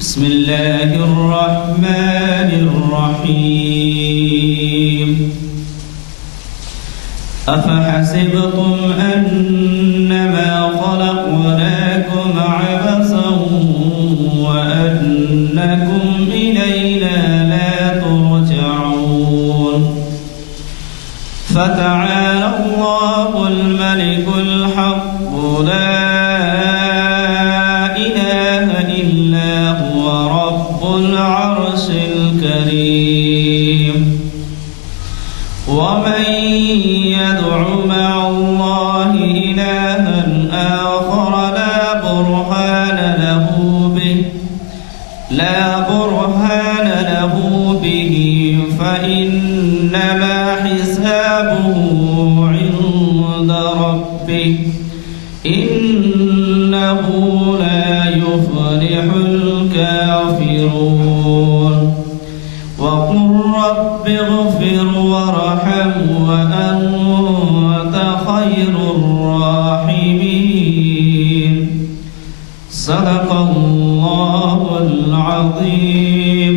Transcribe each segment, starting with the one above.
بسم الله الرحمن الرحيم أفحسبتم أنما خلقناكم عبثا وأنكم إلينا لا ترجعون فتعالى الله الملك الحق لا ومن يدع مع الله إلها آخر لا برهان له به فإنما حسابه عند ربه إنه لا يفلح الكافرون وقل رب اغفر وارحم وأنت خير الراحمين صدق الله العظيم.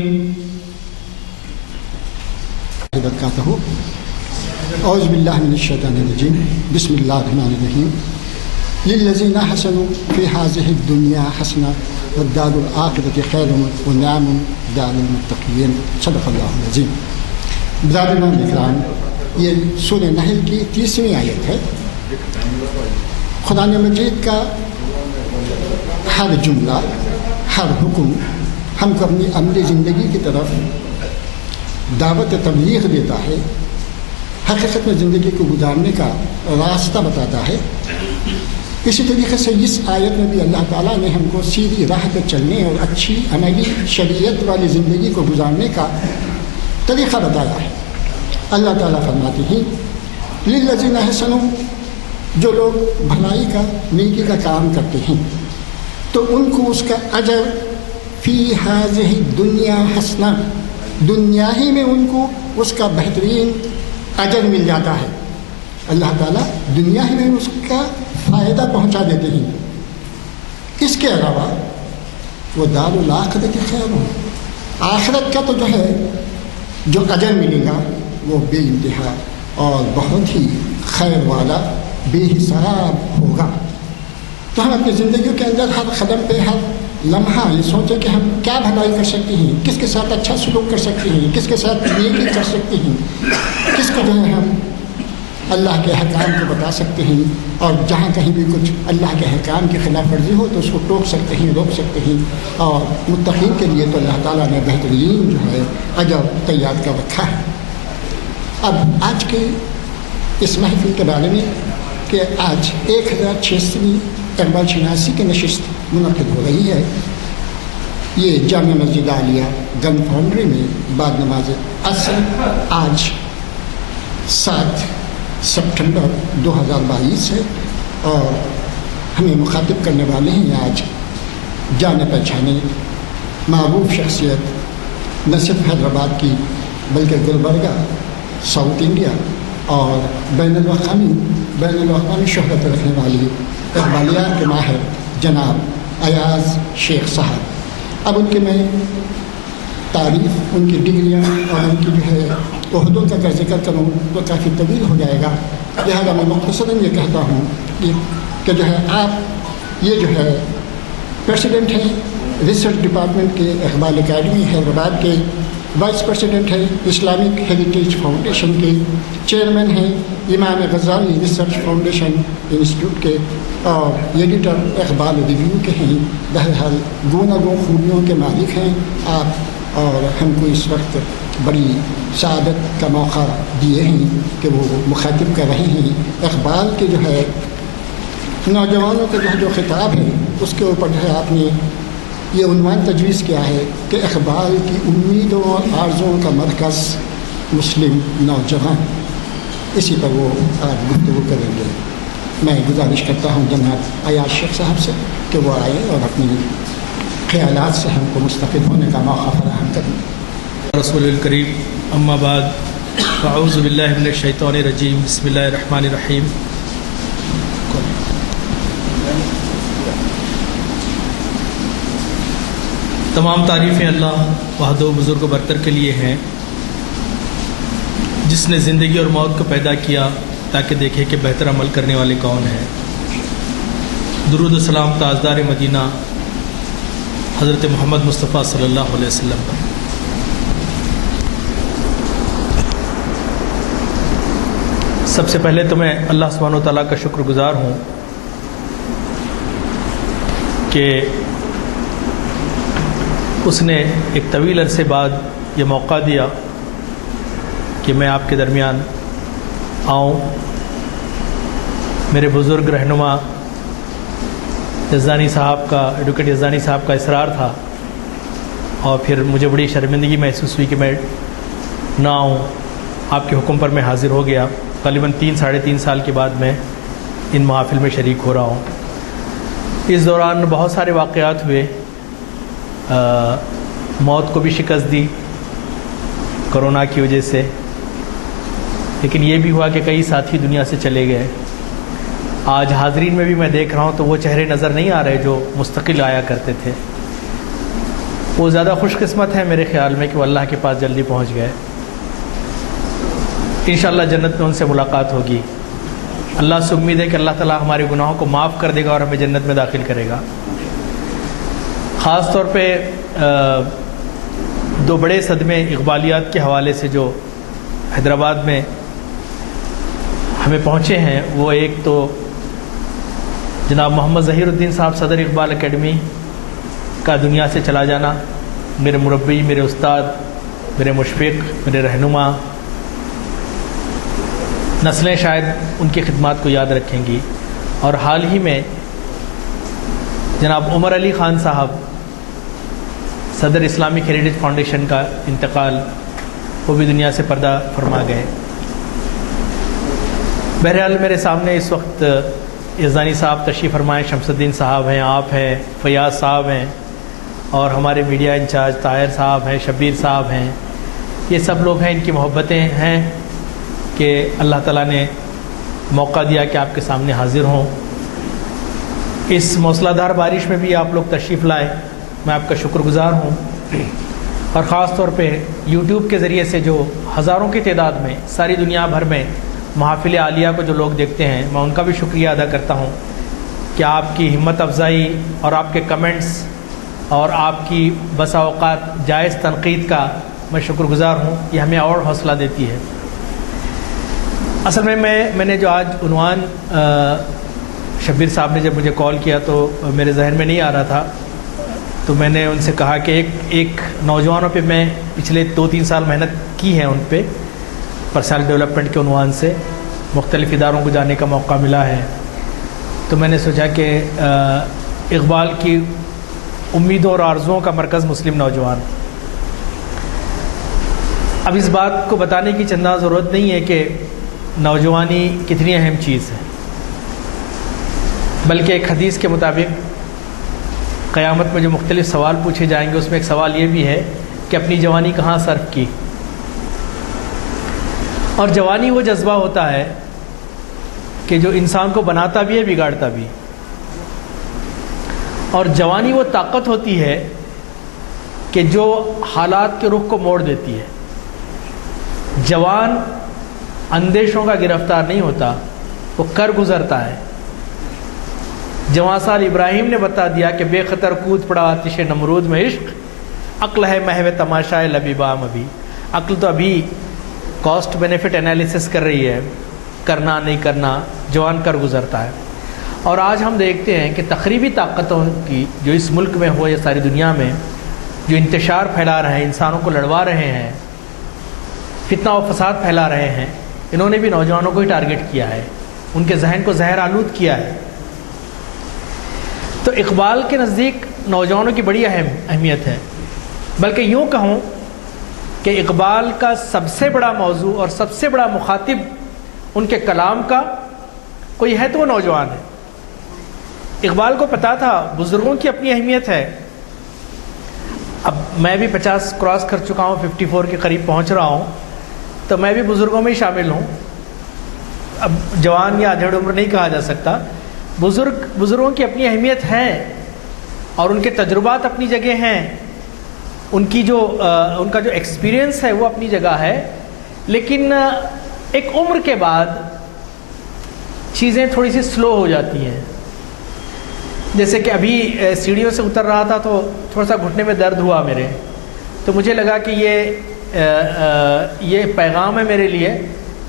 أعوذ بالله من الشيطان الرجيم. بسم الله الرحمن الرحيم. للذين حسنوا في هذه الدنيا حسنة والدار الآخرة خير ونعم دار المتقين صدق الله العظيم. برادران اکرام، یہ سورہ نحل کی 30ویں آیت ہے. قرآن مجید کا ہر جملہ، ہر حکم ہم کو اپنی عملی زندگی کی طرف دعوت تبلیغ دیتا ہے، حقیقت میں زندگی کو گزارنے کا راستہ بتاتا ہے. اسی طریقے سے اس آیت میں بھی اللہ تعالیٰ نے ہم کو سیدھی راہ پہ چلنے اور اچھی عملی شریعت والی زندگی کو گزارنے کا طریقہ بتایا ہے. اللہ تعالیٰ فرماتے ہیں للذین احسنوا، جو لوگ بھلائی کا، نیکی کا کام کرتے ہیں تو ان کو اس کا اجر فی ہذہ الدنیا حسنہ، دنیا ہی میں ان کو اس کا بہترین اجر مل جاتا ہے. اللہ تعالیٰ دنیا ہی میں اس کا فائدہ پہنچا دیتے ہیں. اس کے علاوہ وہ دار الآخرۃ خیر ہو، آخرت کا تو جو ہے جو اجر ملے گا وہ بے انتہا اور بہت ہی خیر والا، بے حساب ہوگا. تو ہم اپنی زندگیوں کے اندر ہر قدم پہ، ہر لمحہ یہ سوچیں کہ ہم کیا بھلائی کر سکتے ہیں، کس کے ساتھ اچھا سلوک کر سکتے ہیں، کس کے ساتھ نیکی کر سکتے ہیں، کس کو جو ہے ہم اللہ کے احکام کو بتا سکتے ہیں، اور جہاں کہیں بھی کچھ اللہ کے احکام کی خلاف ورزی ہو تو اس کو ٹوک سکتے ہیں، روک سکتے ہیں. اور متقین کے لیے تو اللہ تعالیٰ نے بہترین جو ہے اجر تیار کر رکھا ہے. اب آج کے اس محفل کے بارے میں کہ آج 1006ویں اقبال شناسی کی نشست منعقد ہو رہی ہے. یہ جامع مسجد عالیہ گن فاؤنڈری میں بعد نماز عصر آج 7 سپٹمبر 2022 ہے. اور ہمیں مخاطب کرنے والے ہیں آج جانے پہچانے معروف شخصیت، نہ صرف حیدرآباد کی بلکہ گلبرگہ، ساؤتھ انڈیا اور بین الاقوامی شہرت رکھنے والی اقبالیات کے ماہر جناب ایاز شیخ صاحب. اب ان کی میں تعریف، ان کی ڈگریاں اور ان کی جو ہے عہدوں کا اگر ذکر کروں تو کافی طویل ہو جائے گا. لہٰذا میں مختصراً یہ کہتا ہوں کہ جو ہے آپ یہ جو ہے پریسیڈنٹ ہیں ریسرچ ڈپارٹمنٹ کے اقبال اکیڈمی حیدرآباد کے، وائس پریسیڈنٹ ہیں اسلامک ہیریٹیج فاؤنڈیشن کے، چیئرمین ہیں امام غزالی ریسرچ فاؤنڈیشن انسٹیٹیوٹ کے، اور ایڈیٹر اقبال ریویو کے ہیں. بہرحال گوناگوں خوبیوں کے مالک ہیں آپ، اور ہم کو اس وقت بڑی سعادت کا موقع دیے ہیں کہ وہ مخاطب کر رہے ہیں. اقبال کے جو ہے نوجوانوں کا جو خطاب ہے اس کے اوپر جو ہے آپ نے یہ عنوان تجویز کیا ہے کہ اقبال کی امیدوں اور آرزوؤں کا مرکز مسلم نوجوان. اسی پر وہ آج گفتگو کریں گے. میں گزارش کرتا ہوں جناب ایاز شیخ صاحب سے کہ وہ آئے اور اپنی خیالات سے ہم کو مستفید ہونے کا موقع فراہم کریں. رسول الکریم، اما بعد، اعوذ باللہ من الشیطان الرجیم، بسم اللہ الرحمن الرحیم. تمام تعریفیں اللہ وحدہ و بزرگ و برتر کے لیے ہیں، جس نے زندگی اور موت کو پیدا کیا تاکہ دیکھے کہ بہتر عمل کرنے والے کون ہیں۔ درود و سلام تاجدار مدینہ حضرت محمد مصطفیٰ صلی اللہ علیہ وسلم پر۔ سب سے پہلے تو میں اللہ سبحانہ و تعالیٰ کا شکر گزار ہوں کہ اس نے ایک طویل عرصے بعد یہ موقع دیا کہ میں آپ کے درمیان آؤں۔ میرے بزرگ رہنما یزدانی صاحب کا، ایڈوکیٹ یزدانی صاحب کا اصرار تھا، اور پھر مجھے بڑی شرمندگی محسوس ہوئی کہ میں نہ آؤں۔ آپ کے حکم پر میں حاضر ہو گیا۔ غالباً 3-3.5 سال کے بعد میں ان محافل میں شریک ہو رہا ہوں۔ اس دوران بہت سارے واقعات ہوئے، موت کو بھی شکست دی کرونا کی وجہ سے، لیکن یہ بھی ہوا کہ کئی ساتھی دنیا سے چلے گئے۔ آج حاضرین میں بھی میں دیکھ رہا ہوں تو وہ چہرے نظر نہیں آ رہے جو مستقل آیا کرتے تھے۔ وہ زیادہ خوش قسمت ہیں میرے خیال میں کہ وہ اللہ کے پاس جلدی پہنچ گئے۔ انشاءاللہ جنت میں ان سے ملاقات ہوگی۔ اللہ سے امید ہے کہ اللہ تعالیٰ ہمارے گناہوں کو معاف کر دے گا اور ہمیں جنت میں داخل کرے گا۔ خاص طور پہ دو بڑے صدمے اقبالیات کے حوالے سے جو حیدرآباد میں ہمیں پہنچے ہیں، وہ ایک تو جناب محمد ظہیر الدین صاحب صدر اقبال اکیڈمی کا دنیا سے چلا جانا، میرے مربی، میرے استاد، میرے مشفق، میرے رہنما۔ نسلیں شاید ان کی خدمات کو یاد رکھیں گی۔ اور حال ہی میں جناب عمر علی خان صاحب صدر اسلامک ہیریٹیج فاؤنڈیشن کا انتقال، وہ بھی دنیا سے پردہ فرما گئے۔ بہرحال میرے سامنے اس وقت یزدانی صاحب تشریف فرمائے، شمس الدین صاحب ہیں، آپ ہیں، فیاض صاحب ہیں، اور ہمارے میڈیا انچارج طاہر صاحب ہیں، شبیر صاحب ہیں۔ یہ سب لوگ ہیں، ان کی محبتیں ہیں کہ اللہ تعالیٰ نے موقع دیا کہ آپ کے سامنے حاضر ہوں۔ اس موسلا دھار بارش میں بھی آپ لوگ تشریف لائے، میں آپ کا شکر گزار ہوں۔ اور خاص طور پہ یوٹیوب کے ذریعے سے جو ہزاروں کی تعداد میں ساری دنیا بھر میں محافل عالیہ کو جو لوگ دیکھتے ہیں، میں ان کا بھی شکریہ ادا کرتا ہوں کہ آپ کی ہمت افزائی اور آپ کے کمنٹس اور آپ کی بسا اوقات جائز تنقید کا میں شکر گزار ہوں۔ یہ ہمیں اور حوصلہ دیتی ہے۔ اصل میں نے جو آج عنوان شبیر صاحب نے جب مجھے کال کیا تو میرے ذہن میں نہیں آ رہا تھا، تو میں نے ان سے کہا کہ ایک نوجوانوں پہ میں پچھلے 2-3 سال محنت کی ہے، ان پہ پرسنل ڈیولپمنٹ کے عنوان سے مختلف اداروں کو جانے کا موقع ملا ہے۔ تو میں نے سوچا کہ اقبال کی امیدوں اور آرزوؤں کا مرکز مسلم نوجوان۔ اب اس بات کو بتانے کی چندہ ضرورت نہیں ہے کہ نوجوانی کتنی اہم چیز ہے، بلکہ ایک حدیث کے مطابق قیامت میں جو مختلف سوال پوچھے جائیں گے، اس میں ایک سوال یہ بھی ہے کہ اپنی جوانی کہاں صرف کی۔ اور جوانی وہ جذبہ ہوتا ہے کہ جو انسان کو بناتا بھی ہے، بگاڑتا بھی۔ اور جوانی وہ طاقت ہوتی ہے کہ جو حالات کے رخ کو موڑ دیتی ہے۔ جوان اندیشوں کا گرفتار نہیں ہوتا، وہ کر گزرتا ہے۔ جوان سال ابراہیم نے بتا دیا کہ بے خطر کود پڑا آتش نمرود میں عشق، عقل ہے محو تماشائے لبیبام۔ ابھی عقل تو ابھی کاسٹ بینیفٹ انالیسس کر رہی ہے، کرنا نہیں کرنا، جوان کر گزرتا ہے۔ اور آج ہم دیکھتے ہیں کہ تخریبی طاقتوں کی جو اس ملک میں ہو یا ساری دنیا میں جو انتشار پھیلا رہے ہیں، انسانوں کو لڑوا رہے ہیں، فتنہ و فساد پھیلا رہے ہیں، انہوں نے بھی نوجوانوں کو ہی ٹارگٹ کیا ہے، ان کے ذہن کو زہر آلود کیا ہے۔ تو اقبال کے نزدیک نوجوانوں کی بڑی اہمیت ہے، بلکہ یوں کہوں کہ اقبال کا سب سے بڑا موضوع اور سب سے بڑا مخاطب ان کے کلام کا کوئی ہے تو وہ نوجوان ہے۔ اقبال کو پتا تھا بزرگوں کی اپنی اہمیت ہے۔ اب میں بھی 50 کراس کر چکا ہوں، 54 کے قریب پہنچ رہا ہوں، تو میں بھی بزرگوں میں ہی شامل ہوں۔ اب جوان یا ادھیڑ عمر نہیں کہا جا سکتا۔ بزرگوں کی اپنی اہمیت ہے اور ان کے تجربات اپنی جگہ ہیں، ان کا جو ایکسپیرینس ہے وہ اپنی جگہ ہے، لیکن ایک عمر کے بعد چیزیں تھوڑی سی سلو ہو جاتی ہیں. جیسے کہ ابھی سیڑھیوں سے اتر رہا تھا تو تھوڑا سا گھٹنے میں درد ہوا میرے، تو مجھے لگا کہ یہ پیغام ہے میرے لیے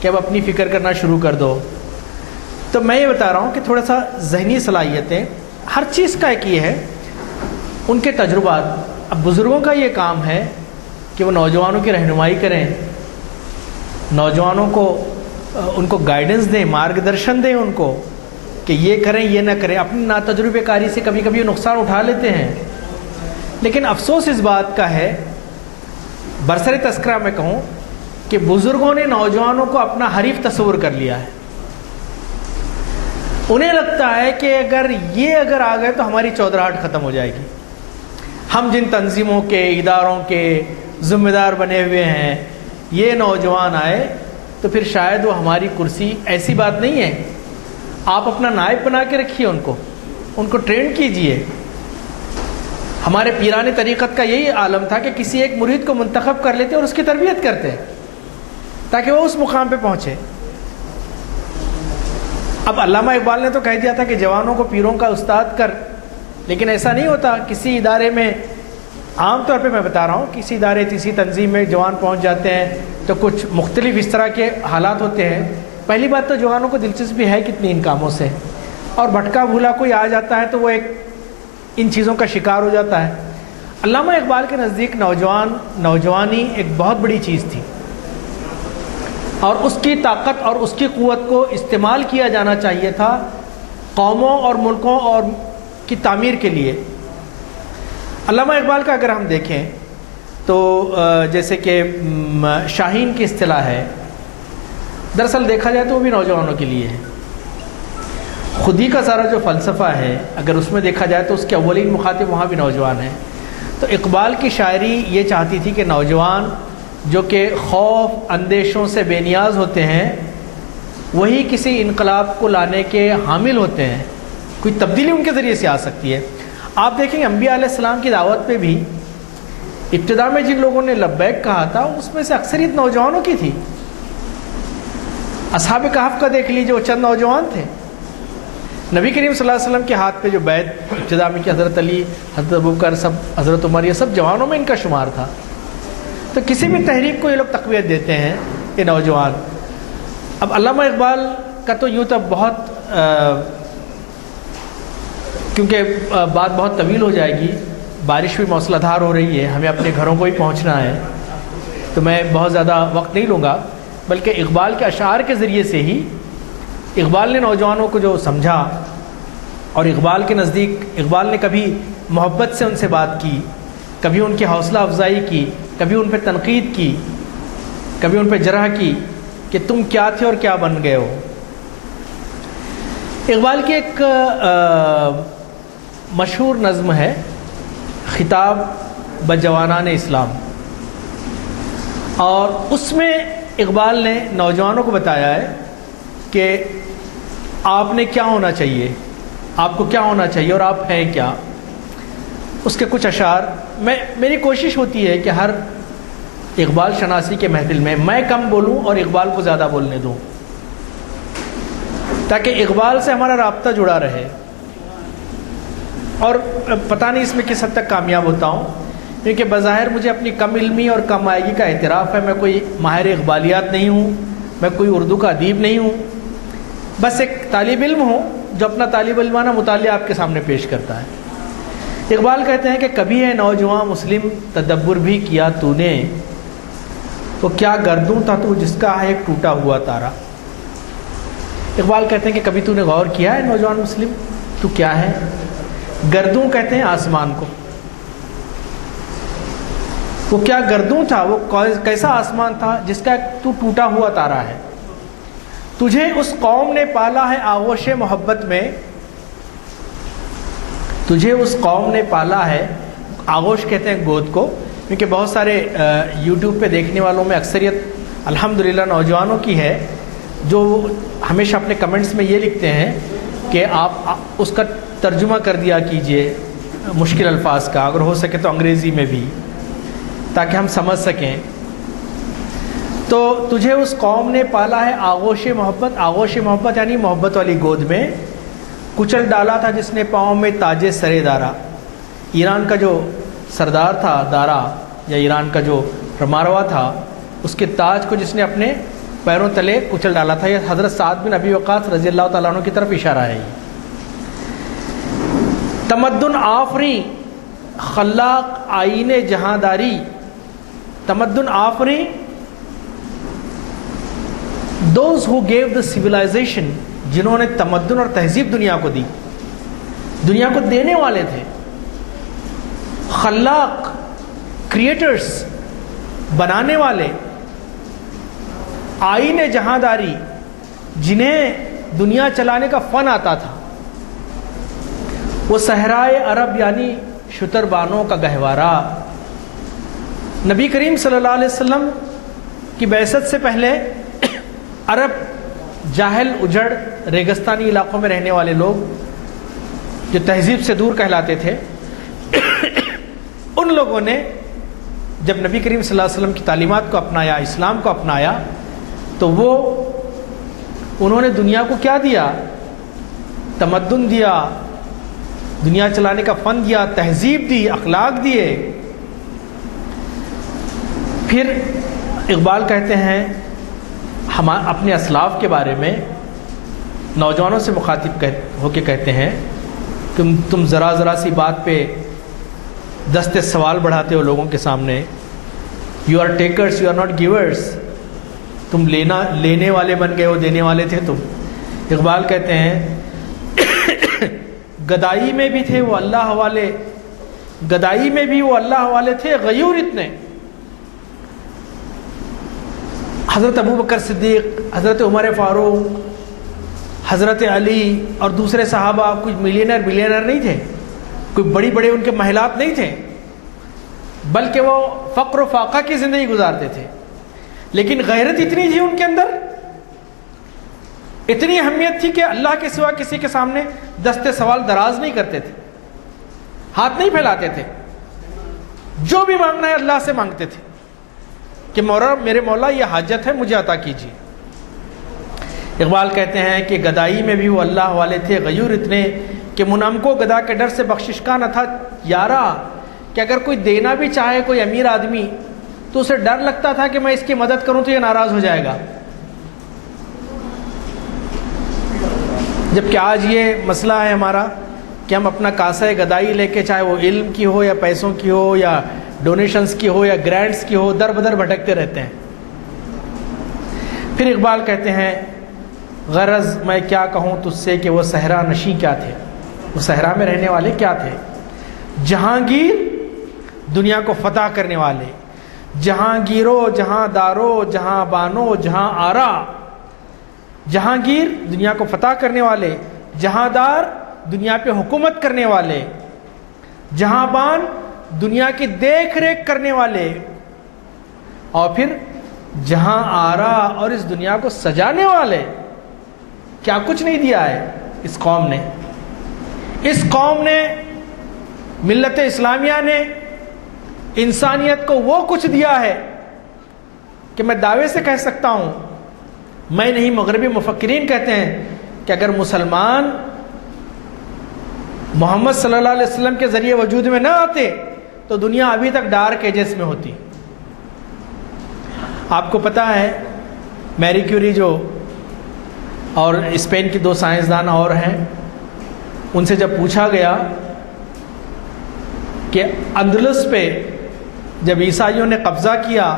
کہ اب اپنی فکر کرنا شروع کر دو. تو میں یہ بتا رہا ہوں کہ تھوڑا سا ذہنی صلاحیتیں، ہر چیز کا ایک یہ ہے ان کے تجربات. اب بزرگوں کا یہ کام ہے کہ وہ نوجوانوں کی رہنمائی کریں، نوجوانوں کو ان کو گائیڈنس دیں، مارگدرشن دیں ان کو کہ یہ کریں یہ نہ کریں. اپنی ناتجربے کاری سے کبھی کبھی نقصان اٹھا لیتے ہیں، لیکن افسوس اس بات کا ہے، برسر تذکرہ میں کہوں کہ بزرگوں نے نوجوانوں کو اپنا حریف تصور کر لیا ہے. انہیں لگتا ہے کہ اگر آ گئے تو ہماری چودراہٹ ختم ہو جائے گی. ہم جن تنظیموں کے اداروں کے ذمہ دار بنے ہوئے ہیں، یہ نوجوان آئے تو پھر شاید وہ ہماری کرسی. ایسی بات نہیں ہے، آپ اپنا نائب بنا کے رکھیے، ان کو ٹرین کیجئے. ہمارے پیران طریقت کا یہی عالم تھا کہ کسی ایک مرید کو منتخب کر لیتے اور اس کی تربیت کرتے تاکہ وہ اس مقام پہ پہنچے. اب علامہ اقبال نے تو کہہ دیا تھا کہ جوانوں کو پیروں کا استاد کر، لیکن ایسا نہیں ہوتا. کسی ادارے میں، عام طور پہ میں بتا رہا ہوں، کسی ادارے کسی تنظیم میں جوان پہنچ جاتے ہیں تو کچھ مختلف اس طرح کے حالات ہوتے ہیں. پہلی بات تو جوانوں کو دلچسپی ہے کتنی ان کاموں سے، اور بھٹکا بھولا کوئی آ جاتا ہے تو وہ ایک ان چیزوں کا شکار ہو جاتا ہے. علامہ اقبال کے نزدیک نوجوانی ایک بہت بڑی چیز تھی، اور اس کی طاقت اور اس کی قوت کو استعمال کیا جانا چاہیے تھا قوموں اور ملکوں اور کی تعمیر کے لیے. علامہ اقبال کا اگر ہم دیکھیں تو جیسے کہ شاہین کی اصطلاح ہے، دراصل دیکھا جائے تو وہ بھی نوجوانوں کے لیے ہے. خودی کا سارا جو فلسفہ ہے اگر اس میں دیکھا جائے تو اس کے اولین مخاطب وہاں بھی نوجوان ہیں. تو اقبال کی شاعری یہ چاہتی تھی کہ نوجوان جو کہ خوف اندیشوں سے بے نیاز ہوتے ہیں، وہی کسی انقلاب کو لانے کے حامل ہوتے ہیں. کوئی تبدیلی ان کے ذریعے سے آ سکتی ہے. آپ دیکھیں انبیاء علیہ السلام کی دعوت پہ بھی ابتدا میں جن لوگوں نے لبیک کہا تھا اس میں سے اکثریت نوجوانوں کی تھی. اصحاب کہف کا دیکھ لیجیے، وہ چند نوجوان تھے. نبی کریم صلی اللہ علیہ وسلم کے ہاتھ پہ جو بیعت ابتدا میں کہ حضرت علی، حضرت ابوبکر، سب حضرت عمر، یہ سب جوانوں میں ان کا شمار تھا. تو کسی بھی تحریک کو یہ لوگ تقویت دیتے ہیں یہ نوجوان. اب علامہ اقبال کا تو یوں تو بہت کیونکہ بات بہت طویل ہو جائے گی، بارش بھی موسلا دھار ہو رہی ہے، ہمیں اپنے گھروں کو ہی پہنچنا ہے، تو میں بہت زیادہ وقت نہیں لوں گا. بلکہ اقبال کے اشعار کے ذریعے سے ہی اقبال نے نوجوانوں کو جو سمجھا، اور اقبال کے نزدیک اقبال نے کبھی محبت سے ان سے بات کی، کبھی ان کی حوصلہ افزائی کی، کبھی ان پہ تنقید کی، کبھی ان پہ جرح کی کہ تم کیا تھے اور کیا بن گئے ہو. اقبال کی ایک مشہور نظم ہے خطاب بجوانان اسلام، اور اس میں اقبال نے نوجوانوں کو بتایا ہے کہ آپ نے کیا ہونا چاہیے، آپ کو کیا ہونا چاہیے اور آپ ہیں کیا. اس کے کچھ اشعار میری کوشش ہوتی ہے کہ ہر اقبال شناسی کے محفل میں کم بولوں اور اقبال کو زیادہ بولنے دوں، تاکہ اقبال سے ہمارا رابطہ جڑا رہے. اور پتہ نہیں اس میں کس حد تک کامیاب ہوتا ہوں، کیونکہ بظاہر مجھے اپنی کم علمی اور کم آئیگی کا اعتراف ہے. میں کوئی ماہر اقبالیات نہیں ہوں، میں کوئی اردو کا ادیب نہیں ہوں، بس ایک طالب علم ہوں جو اپنا طالب علمانہ مطالعہ آپ کے سامنے پیش کرتا ہے. اقبال کہتے ہیں کہ کبھی ہے نوجوان مسلم تدبر بھی کیا تو نے، وہ کیا گردوں تھا تو جس کا ہے ایک ٹوٹا ہوا تارا. اقبال کہتے ہیں کہ کبھی تو نے غور کیا ہے نوجوان مسلم تو کیا ہے؟ گردوں کہتے ہیں آسمان کو. وہ کیا گردوں تھا، وہ کیسا آسمان تھا جس کا تو ٹوٹا ہوا تارا ہے. تجھے اس قوم نے پالا ہے آغوش محبت میں، تجھے اس قوم نے پالا ہے، آغوش کہتے ہیں گود کو، کیونکہ بہت سارے یوٹیوب پہ دیکھنے والوں میں اکثریت الحمدللہ نوجوانوں کی ہے، جو ہمیشہ اپنے کمنٹس میں یہ لکھتے ہیں کہ آپ اس کا ترجمہ کر دیا کیجئے مشکل الفاظ کا، اگر ہو سکے تو انگریزی میں بھی. تاکہ ہم سمجھ سکیں. تو تجھے اس قوم نے پالا ہے آغوش محبت. آغوش محبت یعنی محبت والی گود میں. کچل ڈالا تھا جس نے پاؤں میں تاج سرے دارا. ایران کا جو سردار تھا دارا، یا ایران کا جو ماروا تھا، اس کے تاج کو جس نے اپنے پیروں تلے کچل ڈالا تھا. یہ حضرت سعد بن ابی وقاص رضی اللہ تعالیٰ عنہ کی طرف اشارہ ہے. تمدن آفری خلاق آئین جہاں داری. تمدن آفری those who gave the civilization, جنہوں نے تمدن اور تہذیب دنیا کو دی، دنیا کو دینے والے تھے. خلاق کریٹرز، بنانے والے. آئین جہاں داری، جنہیں دنیا چلانے کا فن آتا تھا. وہ صحرائے عرب یعنی شتر بانوں کا گہوارہ. نبی کریم صلی اللہ علیہ وسلم کی بعثت سے پہلے عرب جاہل اجڑ ریگستانی علاقوں میں رہنے والے لوگ جو تہذیب سے دور کہلاتے تھے، ان لوگوں نے جب نبی کریم صلی اللہ علیہ وسلم کی تعلیمات کو اپنایا، اسلام کو اپنایا، تو انہوں نے دنیا کو کیا دیا؟ تمدن دیا، دنیا چلانے کا فن دیا، تہذیب دی، اخلاق دیے. پھر اقبال کہتے ہیں ہم اپنے اسلاف کے بارے میں نوجوانوں سے مخاطب ہو کے کہتے ہیں کہ تم ذرا ذرا سی بات پہ دست سوال بڑھاتے ہو لوگوں کے سامنے. You are takers, you are not givers. تم لینے والے بن گئے ہو، دینے والے تھے تم. اقبال کہتے ہیں گدائی میں بھی تھے وہ اللہ حوالے، گدائی میں بھی وہ اللہ حوالے تھے غیور اتنے. حضرت ابو بکر صدیق، حضرت عمر فاروق، حضرت علی اور دوسرے صحابہ کوئی ملینر نہیں تھے، کوئی بڑی بڑے ان کے محلات نہیں تھے، بلکہ وہ فقر و فاقہ کی زندگی گزارتے تھے. لیکن غیرت اتنی تھی ان کے اندر، اتنی اہمیت تھی کہ اللہ کے سوا کسی کے سامنے دست سوال دراز نہیں کرتے تھے، ہاتھ نہیں پھیلاتے تھے. جو بھی مانگنا ہے اللہ سے مانگتے تھے کہ میرے مولا یہ حاجت ہے، مجھے عطا کیجیے. اقبال کہتے ہیں کہ گدائی میں بھی وہ اللہ والے تھے غیور اتنے کہ منعم کو گدا کے ڈر سے بخشش کا نہ تھا یارا. کہ اگر کوئی دینا بھی چاہے کوئی امیر آدمی تو اسے ڈر لگتا تھا کہ میں اس کی مدد کروں تو یہ ناراض ہو جائے گا. جبکہ آج یہ مسئلہ ہے ہمارا کہ ہم اپنا کاسہ گدائی لے کے، چاہے وہ علم کی ہو یا پیسوں کی ہو یا ڈونیشنز کی ہو یا گرانٹس کی ہو، در بدر بھٹکتے رہتے ہیں. پھر اقبال کہتے ہیں غرض میں کیا کہوں تجھ سے کہ وہ صحرا نشیں کیا تھے، وہ صحرا میں رہنے والے کیا تھے. جہانگیر دنیا کو فتح کرنے والے، جہانگیرو جہاں دارو جہاں بانو جہاں آرا. جہانگیر دنیا کو فتح کرنے والے، جہاں دار دنیا پہ حکومت کرنے والے، جہاں بان دنیا کی دیکھ ریکھ کرنے والے، اور پھر جہاں آرا اور اس دنیا کو سجانے والے. کیا کچھ نہیں دیا ہے اس قوم نے. اس قوم نے، ملت اسلامیہ نے انسانیت کو وہ کچھ دیا ہے کہ میں دعوے سے کہہ سکتا ہوں، میں نہیں مغربی مفکرین کہتے ہیں کہ اگر مسلمان محمد صلی اللہ علیہ وسلم کے ذریعے وجود میں نہ آتے تو دنیا ابھی تک ڈارک ایجز میں ہوتی. آپ کو پتہ ہے میری کیوری جو اور اسپین کی 2 سائنسدان اور ہیں، ان سے جب پوچھا گیا کہ اندلس پہ جب عیسائیوں نے قبضہ کیا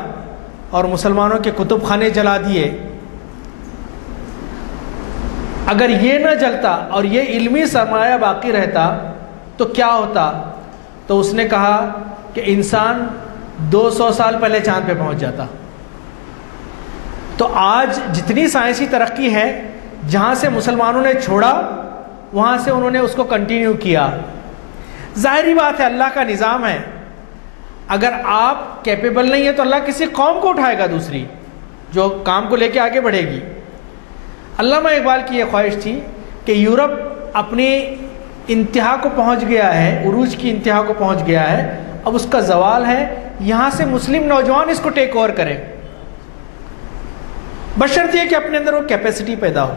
اور مسلمانوں کے کتب خانے جلا دیے، اگر یہ نہ جلتا اور یہ علمی سرمایہ باقی رہتا تو کیا ہوتا؟ تو اس نے کہا کہ انسان 200 سال پہلے چاند پہ پہنچ جاتا. تو آج جتنی سائنسی ترقی ہے، جہاں سے مسلمانوں نے چھوڑا وہاں سے انہوں نے اس کو کنٹینیو کیا. ظاہری بات ہے اللہ کا نظام ہے، اگر آپ کیپیبل نہیں ہیں تو اللہ کسی قوم کو اٹھائے گا دوسری جو کام کو لے کے آگے بڑھے گی. علامہ اقبال کی یہ خواہش تھی کہ یورپ اپنی انتہا کو پہنچ گیا ہے، عروج کی انتہا کو پہنچ گیا ہے، اب اس کا زوال ہے. یہاں سے مسلم نوجوان اس کو ٹیک اوور کرے، بشرط یہ کہ اپنے اندر وہ کیپیسٹی پیدا ہو۔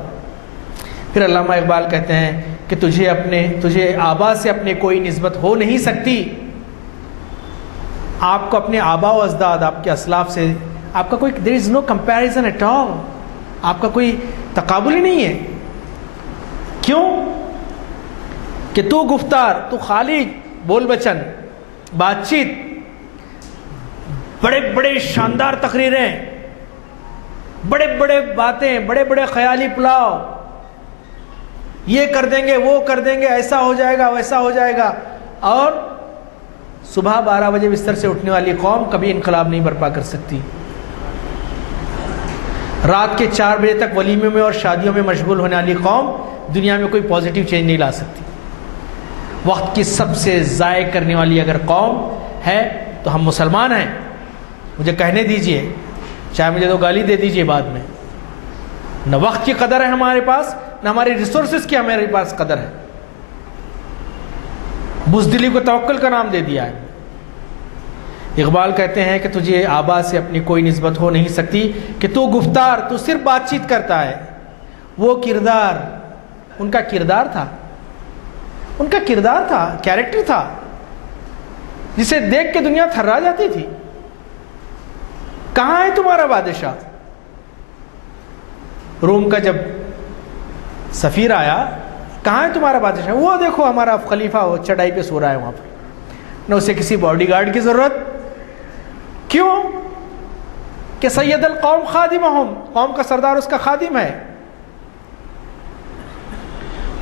پھر علامہ اقبال کہتے ہیں کہ تجھے آبا سے اپنے کوئی نسبت ہو نہیں سکتی، آپ کو اپنے آبا و اجداد، آپ کے اسلاف سے آپ کا کوئی there is no comparison at all، آپ کا کوئی تقابل ہی نہیں ہے۔ کیوں؟ کہ تو گفتار، تو خالی بول بچن، بات چیت، بڑے بڑے شاندار تقریریں، بڑے بڑے باتیں، بڑے بڑے خیالی پلاؤ، یہ کر دیں گے وہ کر دیں گے، ایسا ہو جائے گا ویسا ہو جائے گا، اور صبح 12 بجے بستر سے اٹھنے والی قوم کبھی انقلاب نہیں برپا کر سکتی، رات کے 4 بجے تک ولیمے میں اور شادیوں میں مشغول ہونے والی قوم دنیا میں کوئی پازیٹیو چینج نہیں لا سکتی۔ وقت کی سب سے ضائع کرنے والی اگر قوم ہے تو ہم مسلمان ہیں، مجھے کہنے دیجئے، چاہے مجھے تو گالی دے دیجئے بعد میں، نہ وقت کی قدر ہے ہمارے پاس، نہ ہمارے ریسورسز کی ہمارے پاس قدر ہے، بزدلی کو توکل کا نام دے دیا ہے۔ اقبال کہتے ہیں کہ تجھے آبا سے اپنی کوئی نسبت ہو نہیں سکتی، کہ تو گفتار، تو صرف بات چیت کرتا ہے، وہ کردار، ان کا کردار تھا، ان کا کردار تھا، کیریکٹر تھا، جسے دیکھ کے دنیا تھرا جاتی تھی۔ کہاں ہے تمہارا بادشاہ؟ روم کا جب سفیر آیا، کہاں ہے تمہارا بادشاہ؟ وہ دیکھو ہمارا خلیفہ وہ چڑھائی پہ سو رہا ہے وہاں پہ، نہ اسے کسی باڈی گارڈ کی ضرورت۔ کیوں؟ کہ سید القوم خادمہم، قوم کا سردار اس کا خادم ہے۔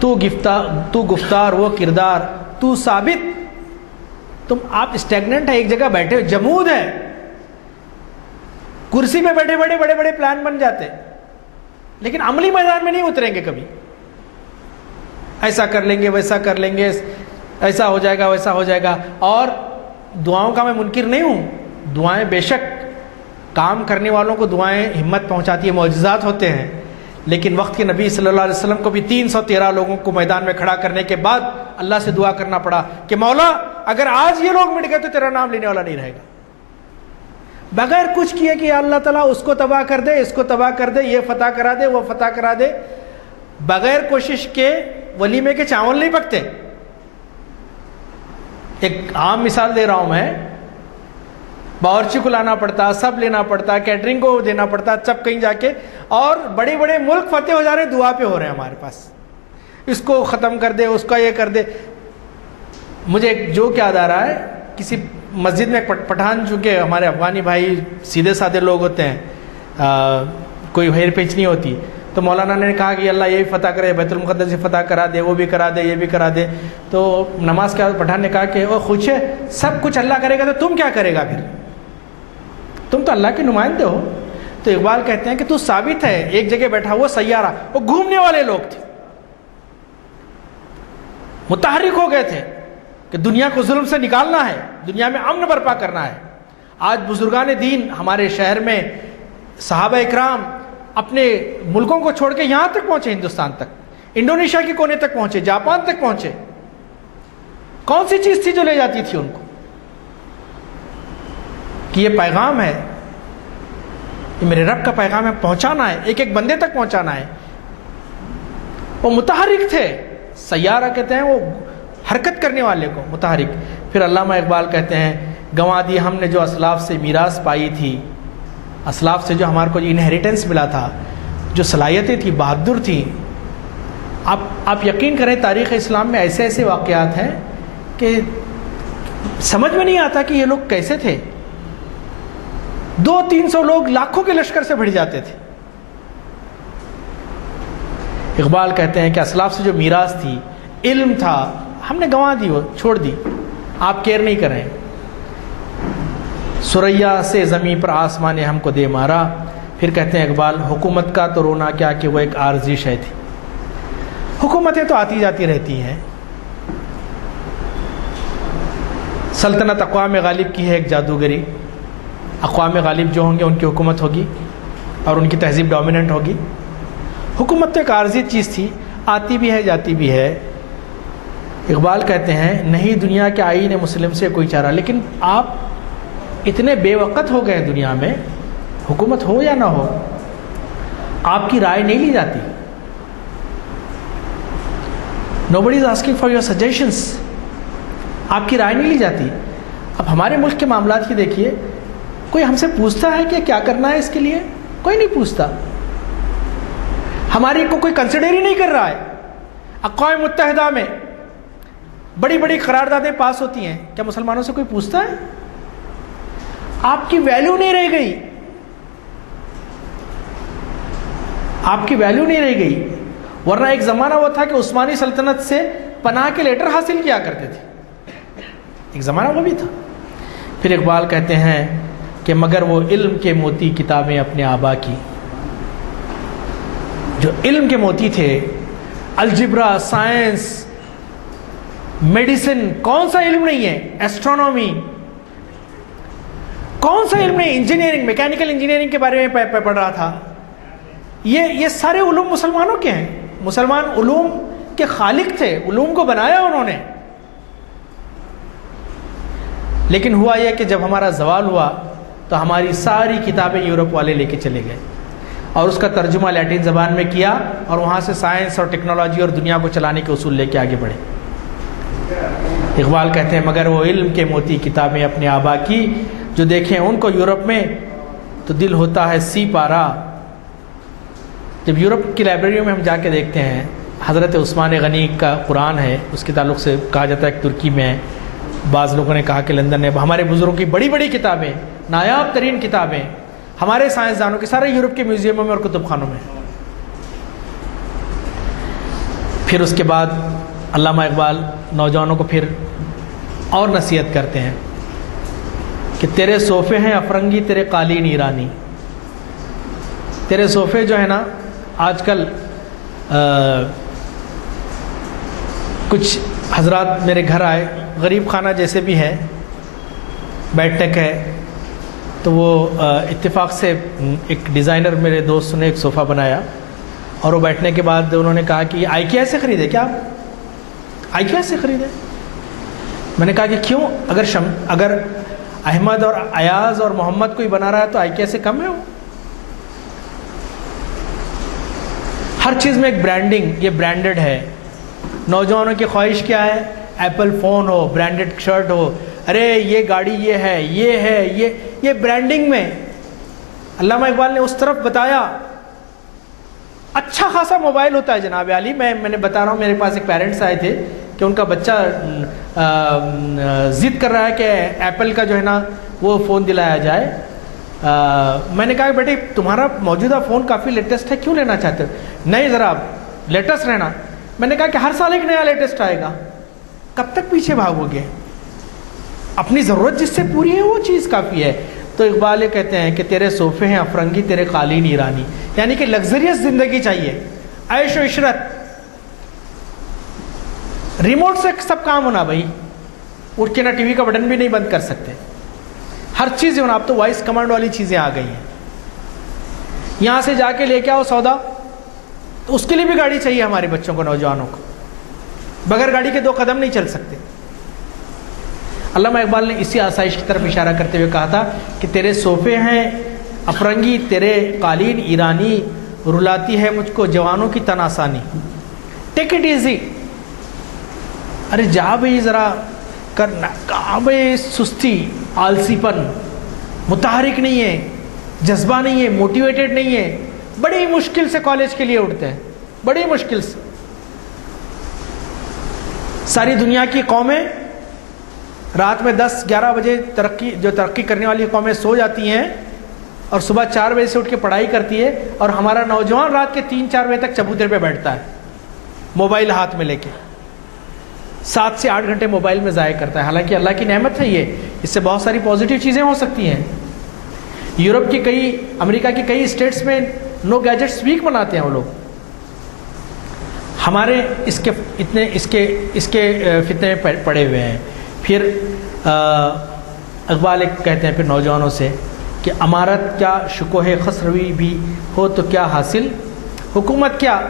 تو گفتار، وہ کردار، تو ثابت، آپ اسٹیگننٹ ہے، ایک جگہ بیٹھے، جمود ہے، کرسی پہ بیٹھے بیٹھے بڑے بڑے پلان بن جاتے، لیکن عملی میدان میں نہیں اتریں گے کبھی۔ ایسا کر لیں گے ویسا کر لیں گے، ایسا ہو جائے گا ویسا ہو جائے گا۔ اور دعاؤں کا میں منکر نہیں ہوں، دعائیں بے شک کام کرنے والوں کو دعائیں ہمت پہنچاتی ہیں، معجزات ہوتے ہیں، لیکن وقت کے نبی صلی اللہ علیہ وسلم کو بھی 313 لوگوں کو میدان میں کھڑا کرنے کے بعد اللہ سے دعا کرنا پڑا کہ مولا اگر آج یہ لوگ مٹ گئے تو تیرا نام لینے والا نہیں رہے گا، بغیر کچھ کیے کہ اللہ تعالیٰ اس کو تباہ کر دے، اس کو تباہ کر دے، یہ فتح کرا دے، وہ فتح کرا دے، بغیر کوشش کے ولیمے کے چاول نہیں پکتے۔ ایک عام مثال دے رہا ہوں میں، باورچی کو لانا پڑتا، سب لینا پڑتا، کیٹرنگ کو دینا پڑتا، سب کہیں جا کے، اور بڑے بڑے ملک فتح ہو جا رہے ہیں، دعا پہ ہو رہے ہیں ہمارے پاس، اس کو ختم کر دے، اس کا یہ کر دے۔ مجھے ایک جوک یاد آ رہا ہے، کسی مسجد میں پٹھان، چونکہ ہمارے افغانی بھائی سیدھے سادھے لوگ ہوتے ہیں، کوئی ہیر پیچ نہیں ہوتی، تو مولانا نے کہا کہ اللہ یہ بھی فتح کرے، بیت المقدس سے فتح کرا دے، وہ بھی کرا دے، یہ بھی کرا دے۔ تو نماز کے بعد پٹھان نے کہا کہ او خوش ہے، سب کچھ اللہ کرے گا تو تم کیا کرے گا پھر؟ تم تو اللہ کے نمائندے ہو۔ تو اقبال کہتے ہیں کہ تو ثابت ہے، ایک جگہ بیٹھا، وہ سیارہ، وہ گھومنے والے لوگ تھے، متحرک ہو گئے تھے کہ دنیا کو ظلم سے نکالنا ہے، دنیا میں امن برپا کرنا ہے۔ آج بزرگان دین ہمارے شہر میں، صحابہ اکرام اپنے ملکوں کو چھوڑ کے یہاں تک پہنچے، ہندوستان تک، انڈونیشیا کے کونے تک پہنچے، جاپان تک پہنچے۔ کون سی چیز تھی جو لے جاتی تھی ان کو؟ کہ یہ پیغام ہے، یہ میرے رب کا پیغام ہے، پہنچانا ہے، ایک ایک بندے تک پہنچانا ہے۔ وہ متحرک تھے، سیارہ کہتے ہیں وہ حرکت کرنے والے کو، متحرک۔ پھر علامہ اقبال کہتے ہیں گنوا دی ہم نے جو اسلاف سے میراث پائی تھی، اسلاف سے جو ہمارے کو انہیریٹنس ملا تھا، جو صلاحیتیں تھیں، بہادر تھیں۔ آپ یقین کریں، تاریخ اسلام میں ایسے ایسے واقعات ہیں کہ سمجھ میں نہیں آتا کہ یہ لوگ کیسے تھے۔ 200-300 لوگ لاکھوں کے لشکر سے بھڑ جاتے تھے۔ اقبال کہتے ہیں کہ اسلاف سے جو میراث تھی، علم تھا، ہم نے گنوا دی، وہ چھوڑ دی، آپ کیئر نہیں کر رہے۔ سریا سے زمین پر آسمان نے ہم کو دے مارا۔ پھر کہتے ہیں اقبال، حکومت کا تو رونا کیا کہ وہ ایک عارضی شے تھی۔ حکومتیں تو آتی جاتی رہتی ہیں، سلطنت اقوام غالب کی ہے ایک جادوگری، اقوام غالب جو ہوں گے ان کی حکومت ہوگی اور ان کی تہذیب ڈومیننٹ ہوگی۔ حکومت تو ایک عارضی چیز تھی، آتی بھی ہے جاتی بھی ہے۔ اقبال کہتے ہیں نہیں دنیا کے آئین مسلم سے کوئی چارہ، لیکن آپ اتنے بے وقت ہو گئے دنیا میں، حکومت ہو یا نہ ہو، آپ کی رائے نہیں لی جاتی. Nobody is asking for your suggestions. آپ کی رائے نہیں لی جاتی. اب ہمارے ملک کے معاملات کی دیکھیے، کوئی ہم سے پوچھتا ہے کہ کیا کرنا ہے اس کے لیے؟ کوئی نہیں پوچھتا. ہماری کو کوئی کنسیڈر ہی نہیں کر رہا ہے. اقوام متحدہ میں بڑی بڑی قراردادیں پاس ہوتی ہیں، کیا مسلمانوں سے کوئی پوچھتا ہے؟ آپ کی ویلیو نہیں رہ گئی، آپ کی ویلیو نہیں رہ گئی. ورنہ ایک زمانہ وہ تھا کہ عثمانی سلطنت سے پناہ کے لیٹر حاصل کیا کرتے تھے، ایک زمانہ وہ بھی تھا. پھر اقبال کہتے ہیں کہ مگر وہ علم کے موتی کتابیں اپنے آبا کی. جو علم کے موتی تھے، الجبرا، سائنس، میڈیسن، کون سا علم نہیں ہے؟ ایسٹرونومی، کون سا علم نہیں؟ انجینئرنگ، میکینیکل انجینئرنگ کے بارے میں پڑھ رہا تھا. یہ سارے علوم مسلمانوں کے ہیں. مسلمان علوم کے خالق تھے، علوم کو بنایا انہوں نے. لیکن ہوا یہ کہ جب ہمارا زوال ہوا تو ہماری ساری کتابیں یورپ والے لے کے چلے گئے اور اس کا ترجمہ لیٹن زبان میں کیا، اور وہاں سے سائنس اور ٹیکنالوجی اور دنیا کو چلانے کے اصول لے کے آگے بڑھے. اقبال کہتے ہیں مگر وہ علم کے موتی کتابیں اپنے آبا کی. جو دیکھیں ان کو یورپ میں تو دل ہوتا ہے سی پارا. جب یورپ کی لائبریریوں میں ہم جا کے دیکھتے ہیں، حضرت عثمان غنی کا قرآن ہے، اس کے تعلق سے کہا جاتا ہے کہ ترکی میں ہے. بعض لوگوں نے کہا کہ لندن میں. ہمارے بزرگوں کی بڑی بڑی کتابیں، نایاب ترین کتابیں ہمارے سائنسدانوں کے سارے یورپ کے میوزیموں میں اور کتب خانوں میں. پھر اس کے بعد علامہ اقبال نوجوانوں کو پھر اور نصیحت کرتے ہیں کہ تیرے صوفے ہیں افرنگی، تیرے قالین ایرانی. تیرے صوفے جو ہے نا، آج کل کچھ حضرات میرے گھر آئے، غریب خانہ جیسے بھی ہے، بیٹھک ہے، تو وہ اتفاق سے ایک ڈیزائنر میرے دوست نے ایک صوفہ بنایا، اور وہ بیٹھنے کے بعد انہوں نے کہا کہ یہ آئیکیا سے خریدے کیا آپ؟ آئیکیا سے خریدے؟ میں نے کہا کہ کیوں؟ اگر احمد اور ایاز اور محمد کوئی بنا رہا ہے تو آئیکیا سے کم ہے وہ؟ ہر چیز میں ایک برانڈنگ، یہ برانڈڈ ہے. نوجوانوں کی خواہش کیا ہے؟ ایپل فون ہو، برانڈڈ شرٹ ہو، ارے یہ گاڑی یہ ہے، یہ برانڈنگ میں. علامہ اقبال نے اس طرف بتایا. اچھا خاصا موبائل ہوتا ہے جناب علی. میں نے بتا رہا ہوں، میرے پاس ایک پیرنٹس آئے تھے کہ ان کا بچہ ضد کر رہا ہے کہ ایپل کا جو ہے نا وہ فون دلایا جائے. میں نے کہا کہ بیٹے تمہارا موجودہ فون کافی لیٹسٹ ہے، کیوں لینا چاہتے ہو؟ نہیں ذرا لیٹسٹ رہنا. میں نے کہا کہ ہر سال ایک نیا لیٹسٹ آئے گا، کب تک پیچھے بھاگو گے؟ اپنی ضرورت جس سے پوری ہے وہ چیز کافی ہے. تو اقبال یہ کہتے ہیں کہ تیرے صوفے ہیں افرنگی، تیرے قالین ایرانی. یعنی کہ لگزریس زندگی چاہیے، عیش و عشرت. ریموٹ سے سب کام ہونا بھائی، اٹھ کے نہ ٹی وی کا بٹن بھی نہیں بند کر سکتے، ہر چیز ہونا. اب تو وائس کمانڈ والی چیزیں آ گئی ہیں. یہاں سے جا کے لے کے آؤ سودا، تو اس کے لیے بھی گاڑی چاہیے ہمارے بچوں کو، نوجوانوں کو. بغیر گاڑی کے 2 قدم نہیں چل سکتے. علامہ اقبال نے اسی آسائش کی طرف اشارہ کرتے ہوئے کہا تھا کہ تیرے صوفے ہیں افرنگی، تیرے قالین ایرانی، رلاتی ہے مجھ کو جوانوں کی تن آسانی. Take it easy. ارے جا بھائی ذرا کرنا، کہاں بھائی سستی، آلسی پن، متحرک نہیں ہے، جذبہ نہیں ہے، موٹیویٹڈ نہیں ہے. بڑی مشکل سے کالج کے لیے اٹھتے ہیں، بڑی مشکل سے. ساری دنیا کی قومیں رات میں 10-11 بجے ترقی کرنے والی قومیں سو جاتی ہیں اور صبح 4 بجے سے اٹھ کے پڑھائی کرتی ہے، اور ہمارا نوجوان رات کے 3-4 بجے تک چبوترے پہ بیٹھتا ہے موبائل ہاتھ میں لے کے، 7 سے 8 گھنٹے موبائل میں ضائع کرتا ہے. حالانکہ اللہ کی نعمت ہے یہ، اس سے بہت ساری پازیٹیو چیزیں ہو سکتی ہیں. یورپ کی امریکہ کی کئی اسٹیٹس میں نو گیجٹس ویک مناتے ہیں وہ لوگ. ہمارے اس کے فتنے میں پڑے ہوئے ہیں. پھر اقبال کہتے ہیں پھر نوجوانوں سے کہ امارت کیا شکوہ خسروی بھی ہو تو کیا حاصل، حکومت کیا،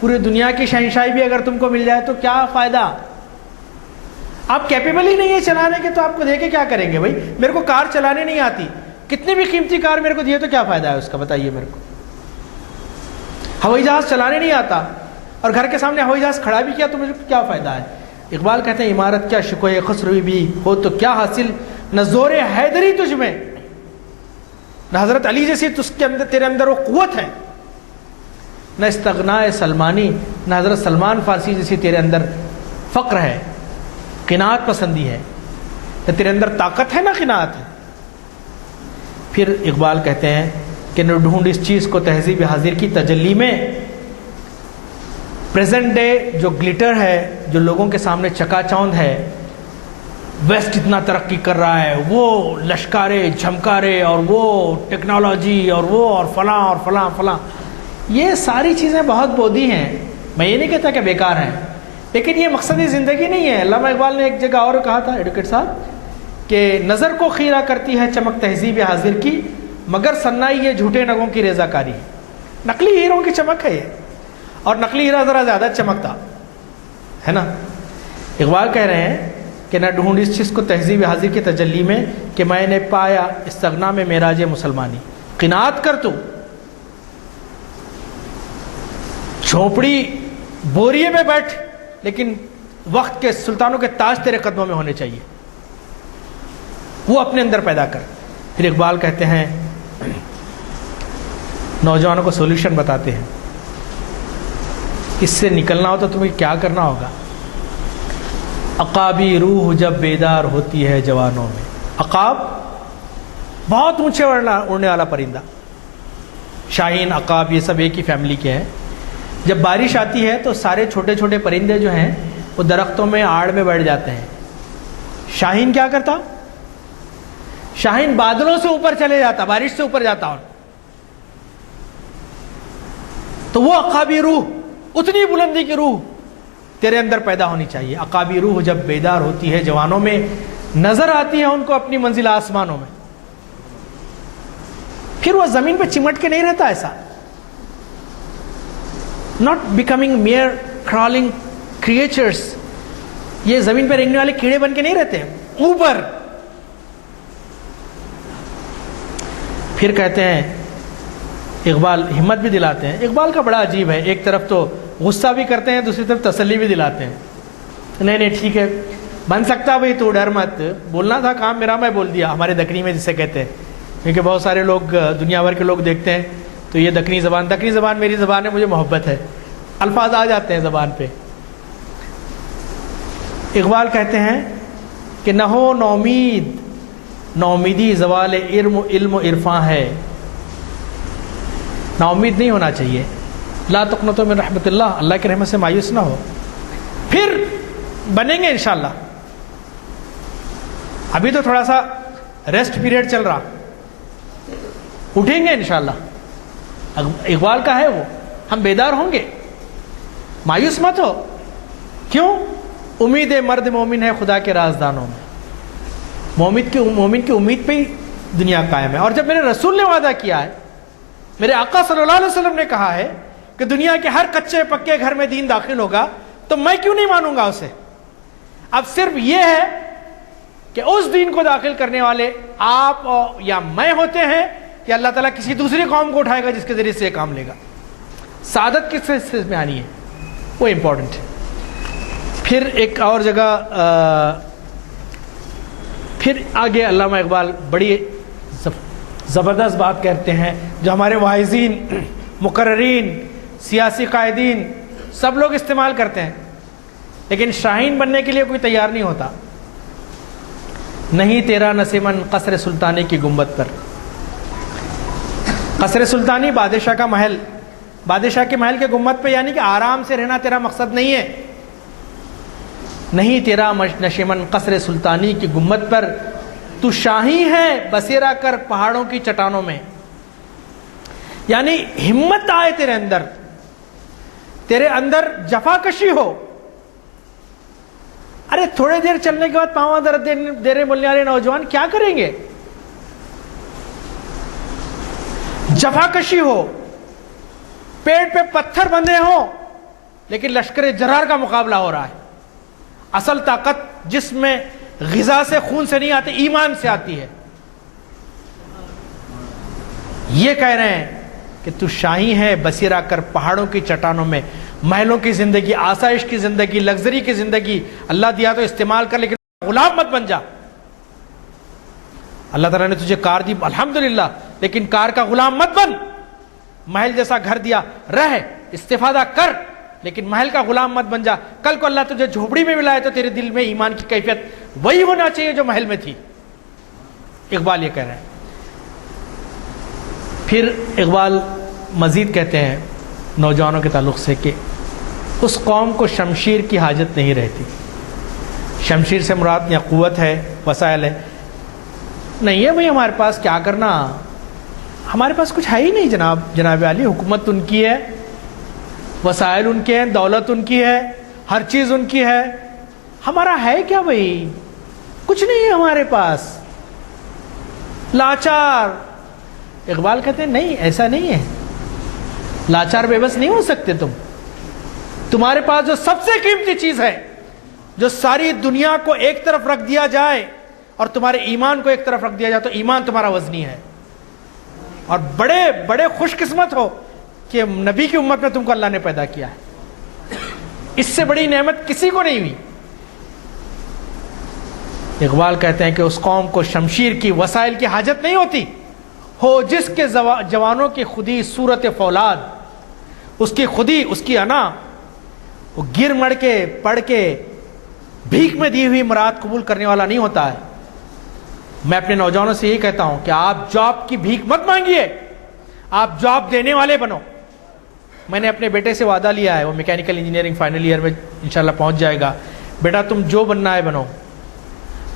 پوری دنیا کی شہنشاہی بھی اگر تم کو مل جائے تو کیا فائدہ. آپ کیپیبل ہی نہیں ہے چلانے کے تو آپ کو دے کے کیا کریں گے بھائی؟ میرے کو کار چلانے نہیں آتی، کتنی بھی قیمتی کار میرے کو دیے تو کیا فائدہ ہے اس کا، بتائیے میرے کو۔ ہوائی جہاز چلانے نہیں آتا اور گھر کے سامنے ہوائی جہاز کھڑا بھی کیا تو مجھے کیا فائدہ ہے؟ اقبال کہتے ہیں عمارت کیا شکوہ خسروی بھی ہو تو کیا حاصل، نہ زور حیدری تجھ میں، نہ حضرت علی جیسی تیرے اندر وہ قوت ہے، نہ استغناء سلمانی، نہ حضرت سلمان فارسی جیسی تیرے اندر فقر ہے، قناعت پسندی ہے، نہ تیرے اندر طاقت ہے نہ قناعت ہے۔ پھر اقبال کہتے ہیں کہ نہ ڈھونڈ اس چیز کو تہذیب حاضر کی تجلی میں، پریزنٹ ڈے جو گلیٹر ہے، جو لوگوں کے سامنے چکا چوند ہے، ویسٹ اتنا ترقی کر رہا ہے، وہ لشکارے جھمکارے اور وہ ٹیکنالوجی اور وہ اور فلاں اور فلاں فلاں، یہ ساری چیزیں بہت بودھی ہیں، میں یہ نہیں کہتا کہ بیکار ہیں، لیکن یہ مقصدی زندگی نہیں ہے۔ علامہ اقبال نے ایک جگہ اور کہا تھا ایڈوکیٹ صاحب کہ نظر کو خیرہ کرتی ہے چمک تہذیب حاضر کی، مگر سنائی یہ جھوٹے نگوں کی ریزہ کاری ہے۔ نقلی ہیروں کی چمک ہے یہ، اور نقلی ہیرا ذرا زیادہ چمکتا ہے نا۔ اقبال کہہ رہے ہیں کہ نہ ڈھونڈ اس چیز کو تہذیب حاضر کی تجلی میں کہ میں نے پایا استغنا میں معراج مسلمانی، قناعت کر تو، جھونپڑی بوریے میں بیٹھ، لیکن وقت کے سلطانوں کے تاج تیرے قدموں میں ہونے چاہیے، وہ اپنے اندر پیدا کر۔ پھر اقبال کہتے ہیں، نوجوانوں کو سولوشن بتاتے ہیں، اس سے نکلنا ہو تو تمہیں کیا کرنا ہوگا۔ عقابی روح جب بیدار ہوتی ہے جوانوں میں، عقاب بہت اونچے اڑنے والا پرندہ، شاہین عقاب یہ سب ایک ہی فیملی کے ہیں۔ جب بارش آتی ہے تو سارے چھوٹے چھوٹے پرندے جو ہیں وہ درختوں میں آڑ میں بیٹھ جاتے ہیں۔ شاہین کیا کرتا؟ شاہین بادلوں سے اوپر چلے جاتا، بارش سے اوپر جاتا، تو وہ عقابی روح، اتنی بلندی کی روح تیرے اندر پیدا ہونی چاہیے۔ عقابی روح جب بیدار ہوتی ہے جوانوں میں، نظر آتی ہے ان کو اپنی منزل آسمانوں میں، پھر وہ زمین پہ چمٹ کے نہیں رہتا، ایسا not becoming mere crawling creatures، یہ زمین پہ رہنے والے کیڑے بن کے نہیں رہتے، اوپر۔ پھر کہتے ہیں اقبال ہمت بھی دلاتے ہیں۔ اقبال کا بڑا عجیب ہے، ایک طرف تو غصہ بھی کرتے ہیں، دوسری طرف تسلی بھی دلاتے ہیں، نہیں نہیں ٹھیک ہے بن سکتا بھائی، تو ڈر مت، بولنا تھا کام میرا میں بول دیا، ہمارے دکنی میں جسے کہتے ہیں، کیونکہ بہت سارے لوگ دنیا بھر کے لوگ دیکھتے ہیں تو یہ دکنی زبان میری زبان ہے، مجھے محبت ہے، الفاظ آ جاتے ہیں زبان پہ۔ اقبال کہتے ہیں کہ نہ ہو نومید، نومیدی زوال علم و عرفاں ہے، نا امید نہیں ہونا چاہیے۔ لا تقنطوا من رحمت اللہ، اللہ کی رحمت سے مایوس نہ ہو، پھر بنیں گے انشاءاللہ۔ ابھی تو تھوڑا سا ریسٹ پیریڈ چل رہا، اٹھیں گے انشاءاللہ۔ اقبال کا ہے وہ، ہم بیدار ہوں گے، مایوس مت ہو۔ کیوں؟ امید مرد مومن ہے خدا کے رازدانوں میں، مومن کی امید پہ ہی دنیا قائم ہے۔ اور جب میرے رسول نے وعدہ کیا ہے، میرے آقا صلی اللہ علیہ وسلم نے کہا ہے کہ دنیا کے ہر کچے پکے گھر میں دین داخل ہوگا، تو میں کیوں نہیں مانوں گا اسے؟ اب صرف یہ ہے کہ اس دین کو داخل کرنے والے آپ یا میں ہوتے ہیں، کہ اللہ تعالیٰ کسی دوسری قوم کو اٹھائے گا جس کے ذریعے سے یہ کام لے گا۔ سعادت کس حصے میں آنی ہے، وہ امپورٹنٹ ہے۔ پھر ایک اور جگہ پھر آگے علامہ اقبال بڑی زبردست بات کہتے ہیں، جو ہمارے واعظین، مقررین، سیاسی قائدین سب لوگ استعمال کرتے ہیں، لیکن شاہین بننے کے لیے کوئی تیار نہیں ہوتا۔ نہیں تیرا نسیمن قصر سلطانی کی گنبد پر، قصر سلطانی بادشاہ کا محل، بادشاہ کے محل کے گنبد پہ، یعنی کہ آرام سے رہنا تیرا مقصد نہیں ہے۔ نہیں تیرا نشیمن قصر سلطانی کی گنبد پر، تو شاہی ہے بسیرا کر پہاڑوں کی چٹانوں میں، یعنی ہمت آئے تیرے اندر جفا کشی ہو۔ ارے تھوڑے دیر چلنے کے بعد پاؤں درد دینے بولنے والے نوجوان کیا کریں گے؟ جفا کشی ہو، پیٹ پہ پتھر بندھے ہوں، لیکن لشکر جرار کا مقابلہ ہو رہا ہے، اصل طاقت جس میں غذا سے خون سے نہیں آتی، ایمان سے آتی ہے. یہ کہہ رہے ہیں کہ تو شاہی ہے بسیرا کر پہاڑوں کی چٹانوں میں، محلوں کی زندگی، آسائش کی زندگی، لگژری کی زندگی اللہ دیا تو استعمال کر، لیکن غلام مت بن جا. اللہ تعالیٰ نے تجھے کار دی الحمدللہ، لیکن کار کا غلام مت بن. محل جیسا گھر دیا، رہ، استفادہ کر، لیکن محل کا غلام مت بن جا. کل کو اللہ تجھے جھوپڑی میں ملائے تو تیرے دل میں ایمان کی کیفیت وہی ہونا چاہیے جو محل میں تھی. اقبال یہ کہہ رہے ہیں. پھر اقبال مزید کہتے ہیں نوجوانوں کے تعلق سے کہ اس قوم کو شمشیر کی حاجت نہیں رہتی. شمشیر سے مراد یا قوت ہے، وسائل ہے، نہیں ہے بھائی ہمارے پاس کیا کرنا، ہمارے پاس کچھ ہے ہی نہیں جناب علی. حکومت ان کی ہے، وسائل ان کے ہیں، دولت ان کی ہے، ہر چیز ان کی ہے. ہمارا ہے کیا بھائی؟ کچھ نہیں ہے ہمارے پاس، لاچار. اقبال کہتے ہیں نہیں، ایسا نہیں ہے. لاچار بے بس نہیں ہو سکتے تم. تمہارے پاس جو سب سے قیمتی چیز ہے، جو ساری دنیا کو ایک طرف رکھ دیا جائے اور تمہارے ایمان کو ایک طرف رکھ دیا جائے تو ایمان تمہارا وزنی ہے. اور بڑے بڑے خوش قسمت ہو کہ نبی کی امت میں تم کو اللہ نے پیدا کیا ہے. اس سے بڑی نعمت کسی کو نہیں ہوئی. اقبال کہتے ہیں کہ اس قوم کو شمشیر کی، وسائل کی حاجت نہیں ہوتی. ہو جس کے جوانوں کی خودی صورت فولاد، اس کی خودی، اس کی انا، وہ گر مڑ کے پڑھ کے بھیک میں دی ہوئی مراد قبول کرنے والا نہیں ہوتا ہے. میں اپنے نوجوانوں سے یہی کہتا ہوں کہ آپ جاب کی بھیک مت مانگیے، آپ جاب دینے والے بنو. میں نے اپنے بیٹے سے وعدہ لیا ہے، وہ میکینیکل انجینئرنگ فائنل ایئر میں انشاءاللہ پہنچ جائے گا. بیٹا تم جو بننا ہے بنو،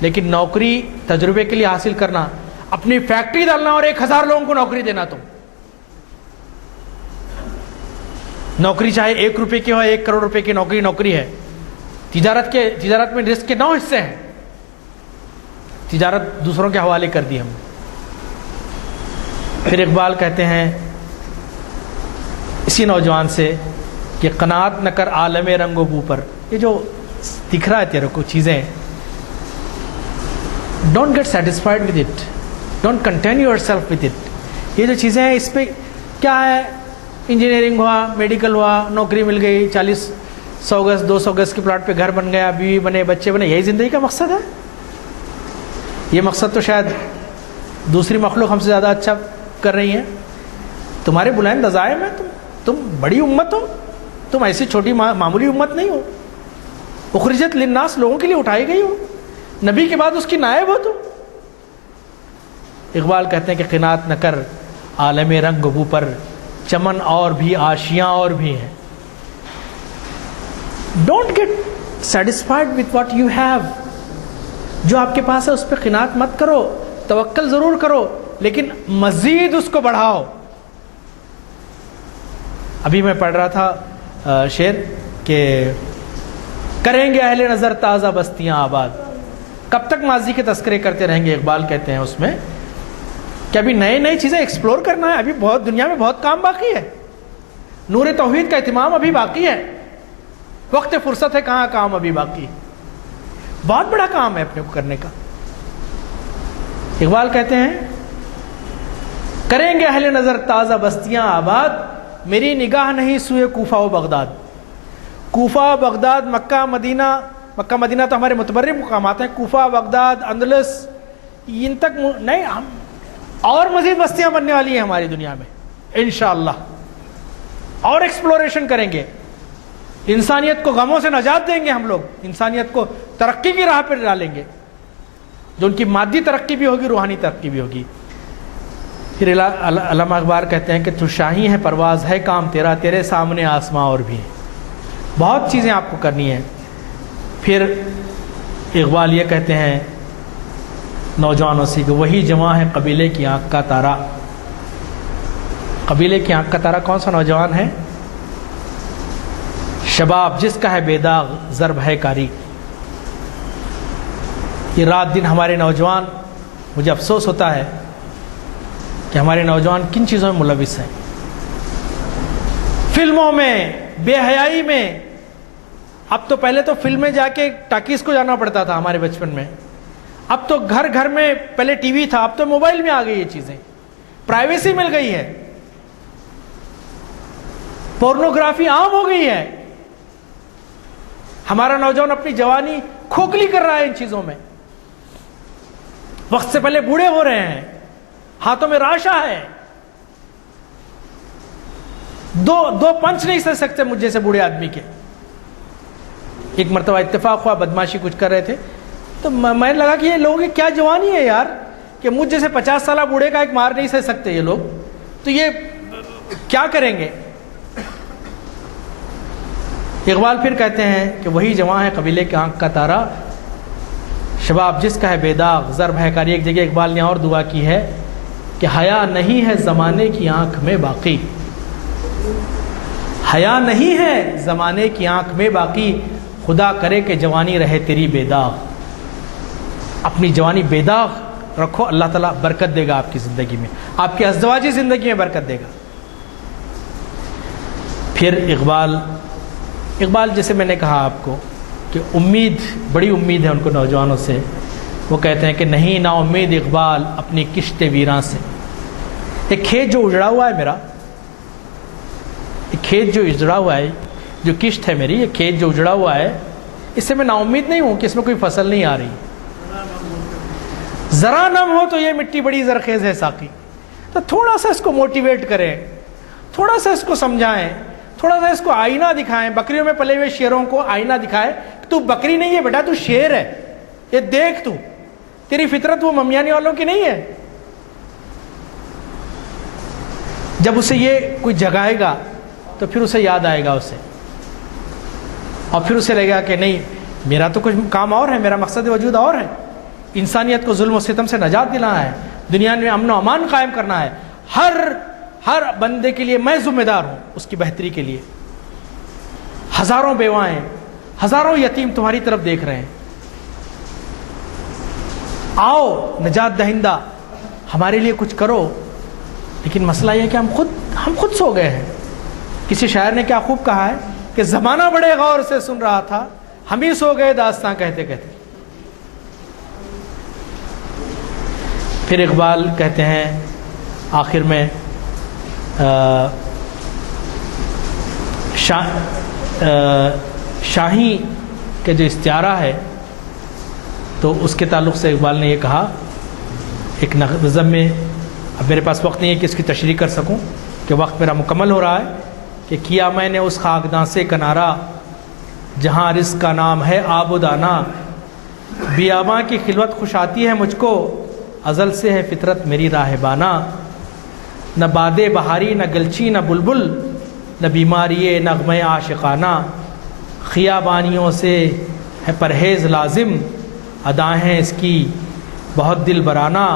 لیکن نوکری تجربے کے لیے حاصل کرنا، اپنی فیکٹری ڈالنا اور 1000 لوگوں کو نوکری دینا. تم نوکری چاہے 1 روپے کی ہو، 1 کروڑ روپے کی نوکری ہے. تجارت میں رسک کے 9 حصے ہیں. تجارت دوسروں کے حوالے کر دی ہم. پھر اقبال کہتے ہیں اسی نوجوان سے کہ قناعت نہ کر عالم رنگ و بو پر. یہ جو دکھ رہا ہے تیرے کو چیزیں، don't get satisfied with it, don't contain yourself with it. یہ جو چیزیں ہیں اس پہ کیا ہے، انجینئرنگ ہوا، میڈیکل ہوا، نوکری مل گئی، 40-100 گز 200 گز کے پلاٹ پہ گھر بن گیا، بیوی بنے، بچے بنے، یہی زندگی کا مقصد ہے. یہ مقصد تو شاید دوسری مخلوق ہم سے زیادہ اچھا کر رہی ہیں. تمہارے بلند عزائم ہیں، تم بڑی امت ہو، تم ایسی چھوٹی معمولی امت نہیں ہو. اخرجت للناس، لوگوں کے لیے اٹھائی گئی ہو، نبی کے بعد اس کی نائب ہو تم. اقبال کہتے ہیں کہ قناعت نہ کر عالم رنگ بو پر، چمن اور بھی آشیاں اور بھی ہیں. Don't get satisfied with what you have. جو آپ کے پاس ہے اس پہ قناعت مت کرو، توکل ضرور کرو، لیکن مزید اس کو بڑھاؤ. ابھی میں پڑھ رہا تھا شعر کہ کریں گے اہل نظر تازہ بستیاں آباد. کب تک ماضی کے تذکرے کرتے رہیں گے؟ اقبال کہتے ہیں اس میں کہ ابھی نئی چیزیں ایکسپلور کرنا ہے. ابھی بہت دنیا میں بہت کام باقی ہے. نور توحید کا اہتمام ابھی باقی ہے. وقت فرصت ہے کہاں، کام ابھی باقی، بہت بڑا کام ہے اپنے کو کرنے کا. اقبال کہتے ہیں کریں گے اہل نظر تازہ بستیاں آباد، میری نگاہ نہیں سوئے کوفہ و بغداد. کوفہ، بغداد، مکہ مدینہ تو ہمارے متبرک مقامات ہیں. کوفہ، بغداد، اندلس، ان تک نہیں، ہم اور مزید بستیاں بننے والی ہیں ہماری دنیا میں انشاءاللہ. اور ایکسپلوریشن کریں گے. انسانیت کو غموں سے نجات دیں گے ہم لوگ. انسانیت کو ترقی کی راہ پر ڈالیں گے، جو ان کی مادی ترقی بھی ہوگی، روحانی ترقی بھی ہوگی. پھر علامہ اقبال کہتے ہیں کہ تو شاہی ہے پرواز ہے کام تیرا، تیرے سامنے آسماں اور بھی ہیں. بہت چیزیں آپ کو کرنی ہیں. پھر اقبال یہ کہتے ہیں نوجوانوں سے کہ وہی جواں ہے قبیلے کی آنکھ کا تارا. قبیلے کی آنکھ کا تارا کون سا نوجوان ہے؟ شباب جس کا ہے بے داغ ضرب ہے کاری. یہ رات دن ہمارے نوجوان، مجھے افسوس ہوتا ہے کہ ہمارے نوجوان کن چیزوں میں ملوث ہیں. فلموں میں، بے حیائی میں، اب تو پہلے تو فلم میں جا کے ٹاکیز کو جانا پڑتا تھا ہمارے بچپن میں، اب تو گھر گھر میں پہلے ٹی وی تھا، اب تو موبائل میں آ گئی یہ چیزیں، پرائیویسی مل گئی ہے، پورنوگرافی عام ہو گئی ہے. ہمارا نوجوان اپنی جوانی کھوکھلی کر رہا ہے ان چیزوں میں، وقت سے پہلے بوڑھے ہو رہے ہیں، ہاتھوں میں راشا ہے. دو پنچ نہیں سہ سکتے مجھ جیسے بوڑھے آدمی کے. ایک مرتبہ اتفاق ہوا، بدماشی کچھ کر رہے تھے تو میں لگا کہ یہ لوگوں کی کیا جوانی ہے یار، کہ مجھ جیسے 50 سالہ بوڑھے کا ایک مار نہیں سہ سکتے یہ لوگ، تو یہ کیا کریں گے. اقبال پھر کہتے ہیں کہ وہی جوان ہے قبیلے کے آنکھ کا تارا، شباب جس کا ہے بے داغ ضرب ہے کاری. ایک جگہ اقبال نے اور دعا کی ہے کہ حیا نہیں ہے زمانے کی آنکھ میں باقی، حیا نہیں ہے زمانے کی آنکھ میں باقی، خدا کرے کہ جوانی رہے تیری بے داغ. اپنی جوانی بے داغ رکھو، اللہ تعالیٰ برکت دے گا آپ کی زندگی میں، آپ کی ازدواجی زندگی میں برکت دے گا. پھر اقبال جیسے میں نے کہا آپ کو کہ امید، بڑی امید ہے ان کو نوجوانوں سے. وہ کہتے ہیں کہ نہیں نا امید اقبال اپنی کشت ویراں سے. ایک کھیت جو اجڑا ہوا ہے میرا، ایک کھیت جو اجڑا ہوا ہے، جو کشت ہے میری، یہ کھیت جو اجڑا ہوا ہے، اس سے میں نا امید نہیں ہوں کہ اس میں کوئی فصل نہیں آ رہی. ذرا نم ہو تو یہ مٹی بڑی زرخیز ہے ساقی. تو تھوڑا سا اس کو موٹیویٹ کریں، تھوڑا سا اس کو سمجھائیں، تھوڑا سا اس کو آئینہ دکھائیں. بکریوں میں پلے ہوئے شیروں کو آئینہ دکھائے کہ تو بکری نہیں ہے بیٹا، تو شیر ہے، یہ دیکھ، تو تیری فطرت وہ ممیانی والوں کی نہیں ہے. جب اسے یہ کوئی جگائے گا تو پھر اسے یاد آئے گا اسے، اور پھر اسے لگے گا کہ نہیں میرا تو کچھ کام اور ہے، میرا مقصد وجود اور ہے، انسانیت کو ظلم و ستم سے نجات دلانا ہے، دنیا میں امن و امان قائم کرنا ہے. ہر بندے کے لیے میں ذمہ دار ہوں اس کی بہتری کے لیے. ہزاروں بیوائیں، ہزاروں یتیم تمہاری طرف دیکھ رہے ہیں. آؤ نجات دہندہ ہمارے لیے کچھ کرو. لیکن مسئلہ یہ ہے کہ ہم خود سو گئے ہیں. کسی شاعر نے کیا خوب کہا ہے کہ زمانہ بڑے غور سے سن رہا تھا، ہم ہی سو گئے داستاں کہتے کہتے. پھر اقبال کہتے ہیں آخر میں شاہی کے جو استعارہ ہے تو اس کے تعلق سے اقبال نے یہ کہا ایک نظم میں. اب میرے پاس وقت نہیں ہے کہ اس کی تشریح کر سکوں کہ وقت میرا مکمل ہو رہا ہے. کہ کیا میں نے اس خاکداں سے کنارہ جہاں رزق کا نام ہے آب و دانہ، بیاباں کی خلوت خوش آتی ہے مجھ کو، ازل سے ہے فطرت میری راہبانہ. نہ باد بہاری نہ گلچی نہ بلبل، نہ بیماری نغمہ عاشقانہ، خیابانیوں سے ہے پرہیز لازم، ادائیں اس کی بہت دل برانہ،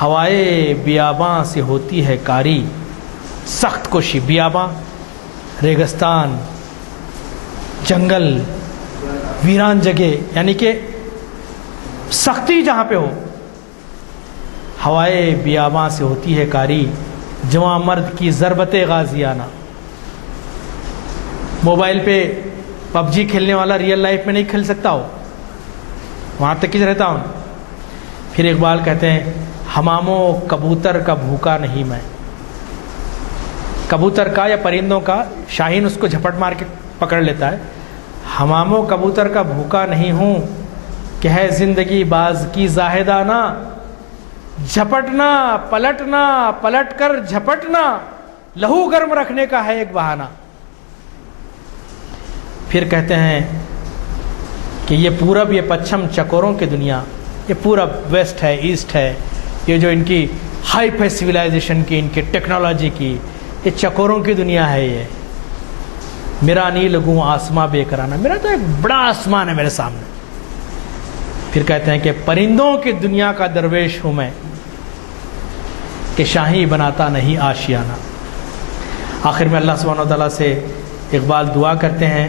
ہوائے بیاباں سے ہوتی ہے کاری. سخت کوشی، بیاباں ریگستان، جنگل، ویران جگہ، یعنی کہ سختی جہاں پہ ہو. ہوائے بیاباں سے ہوتی ہے کاری، جواں مرد کی ضربت غازیانہ. موبائل پہ پب جی کھیلنے والا ریئل لائف میں نہیں کھیل سکتا ہو، وہاں تک ہی رہتا ہوں. پھر اقبال کہتے ہیں حمام و کبوتر کا بھوکا نہیں میں. کبوتر کا یا پرندوں کا، شاہین اس کو جھپٹ مار کے پکڑ لیتا ہے. حمام و کبوتر کا بھوکا نہیں ہوں کہ ہے زندگی باز کی زاہدانہ، جھپٹنا پلٹنا پلٹ کر جھپٹنا لہو گرم رکھنے کا ہے ایک بہانہ. پھر کہتے ہیں کہ یہ پورب یہ پچھم چکوروں کی دنیا، یہ پورب ویسٹ ہے ایسٹ ہے، یہ جو ان کی ہائی فائی سویلائزیشن کی، ان کی ٹیکنالوجی کی، یہ چکوروں کی دنیا ہے. یہ میرا نہیں لگوں آسماں بے کرانہ، میرا تو ایک بڑا آسمان ہے میرے سامنے. پھر کہتے ہیں کہ پرندوں کی دنیا کا درویش ہوں میں، کہ شاہی بناتا نہیں آشیانہ. آخر میں اللہ سبحانہ و تعالیٰ سے اقبال دعا کرتے ہیں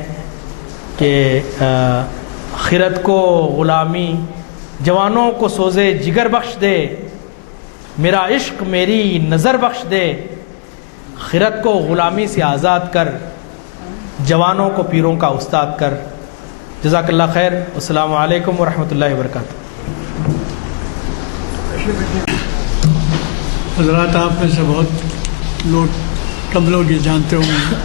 کہ خرد کو غلامی جوانوں کو سوزے جگر بخش دے، میرا عشق میری نظر بخش دے. خرد کو غلامی سے آزاد کر، جوانوں کو پیروں کا استاد کر. جزاک اللہ خیر. السلام علیکم ورحمۃ اللہ وبرکاتہ. حضرات، آپ میں سے بہت لوگ کم لوگ یہ جانتے ہوں گے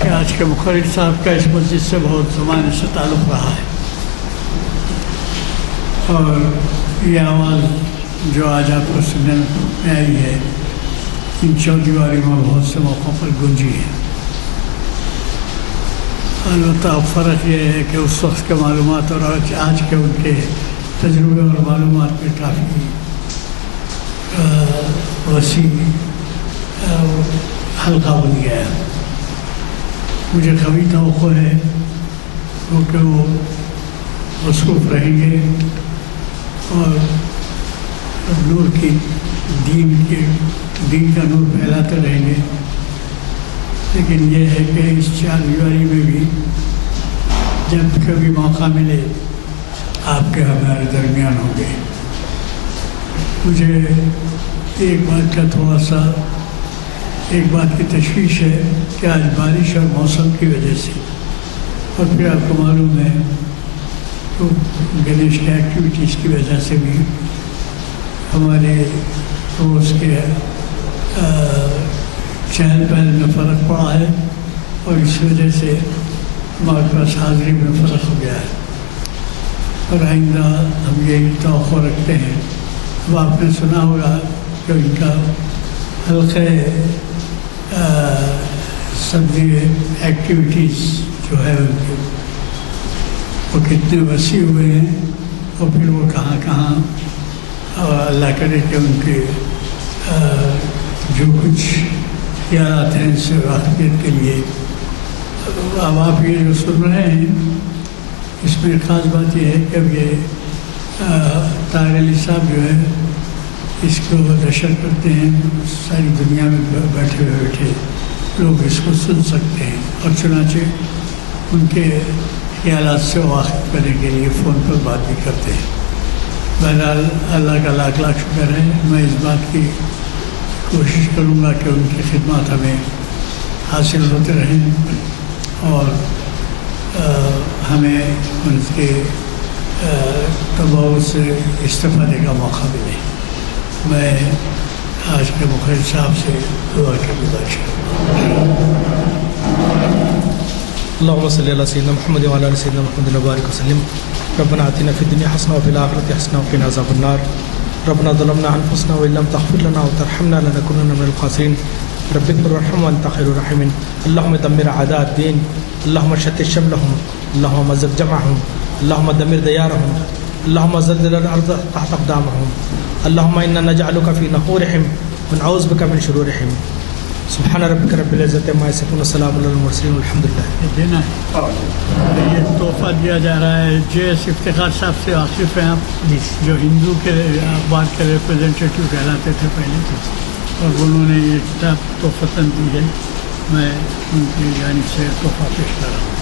کہ آج کے مقرر صاحب کا اس مسجد سے بہت زمانے سے تعلق رہا ہے، اور یہ آواز جو آج آپ کو سننے میں آئی ہے ان چودیواری میں بہت سے موقعوں پر گونجی ہے. البتہ اب فرق یہ ہے کہ اس وقت کے معلومات اور آج کے ان کے تجربے اور معلومات میں کافی وسیع حلقہ بن گیا ہے. مجھے کبھی توقع ہے کیونکہ وہ مصروف رہیں گے اور نور کی دین کا نور پھیلاتے رہیں گے. لیکن یہ ہے کہ اس 4 جنوری میں بھی جب کبھی موقع ملے آپ کے ہمارے درمیان ہوں گے. مجھے ایک بات کی تشویش ہے کہ آج بارش اور موسم کی وجہ سے، اور پھر آپ کو معلوم ہے تو گنیش کے ایکٹیویٹیز کی وجہ سے بھی ہمارے روز کے چہل پہل میں فرق پڑا ہے، اور اس وجہ سے ہمارے پاس حاضری میں فرق ہو گیا ہے. اور آئندہ ہم یہی توقع رکھتے ہیں. اب آپ نے سنا ہوگا کہ ان کا حلقہ سبزی ایکٹیویٹیز جو ہے ان کی وہ کتنے وسیع ہوئے ہیں، اور پھر وہ کہاں کہاں اللہ کرے کہ ان کے جو کچھ خیالات ہیں اس سے واقفیت کے لیے. اب آپ یہ جو سن رہے ہیں اس میں خاص بات یہ ہے کہ اب یہ طاہر علی صاحب جو ہے اس کو نشر کرتے ہیں. ساری دنیا میں بیٹھے لوگ اس کو سن سکتے ہیں، اور چنانچہ ان کے خیالات سے واقف کرنے کے لیے فون پر بات بھی کرتے ہیں. بہرحال اللہ کا لاکھ لاکھ شکر ہے. میں اس بات کی کوشش کروں گا کہ ان کی خدمات ہمیں حاصل ہوتے رہیں اور ہمیں ان کے تباؤ سے استفادے کا موقع ملے. میں آج کے مقرر صاحب سے دعا کی گزارش کروں. اللهم صل على سيدنا محمد وعلى ال سيدنا محمد وبارك وسلم. ربنا آتنا في الدنيا حسنة وفي الآخرة حسنة وقنا عذاب النار. ربنا ظلمنا أنفسنا وإن لم تغفر لنا وترحمنا لنكونن من الخاسرين. رب اغفر وارحم وأنت خير الراحمين. اللهم دمر أعداء الدين، اللهم شتت شملهم، اللهم مزق جمعهم، اللهم دمر ديارهم، اللهم زلزل الأرض تحت أقدامهم. اللهم إنا نجعلك في نحورهم ونعوذ بك من شرورهم. سبحان ربك رب العزة عما يصفون والسلام على المرسلين والحمد لله. دینا یہ تحفہ دیا جا رہا ہے. JS افتخار صاحب سے واقف ہیں آپ، جو ہندو کے اخبار کے ریپرزینٹیٹیو کہلاتے تھے پہلے، اور انہوں نے یہ کتاب تحفتاً دی ہے. میں ان کی جانب سے تحفہ پیش کر رہا ہوں.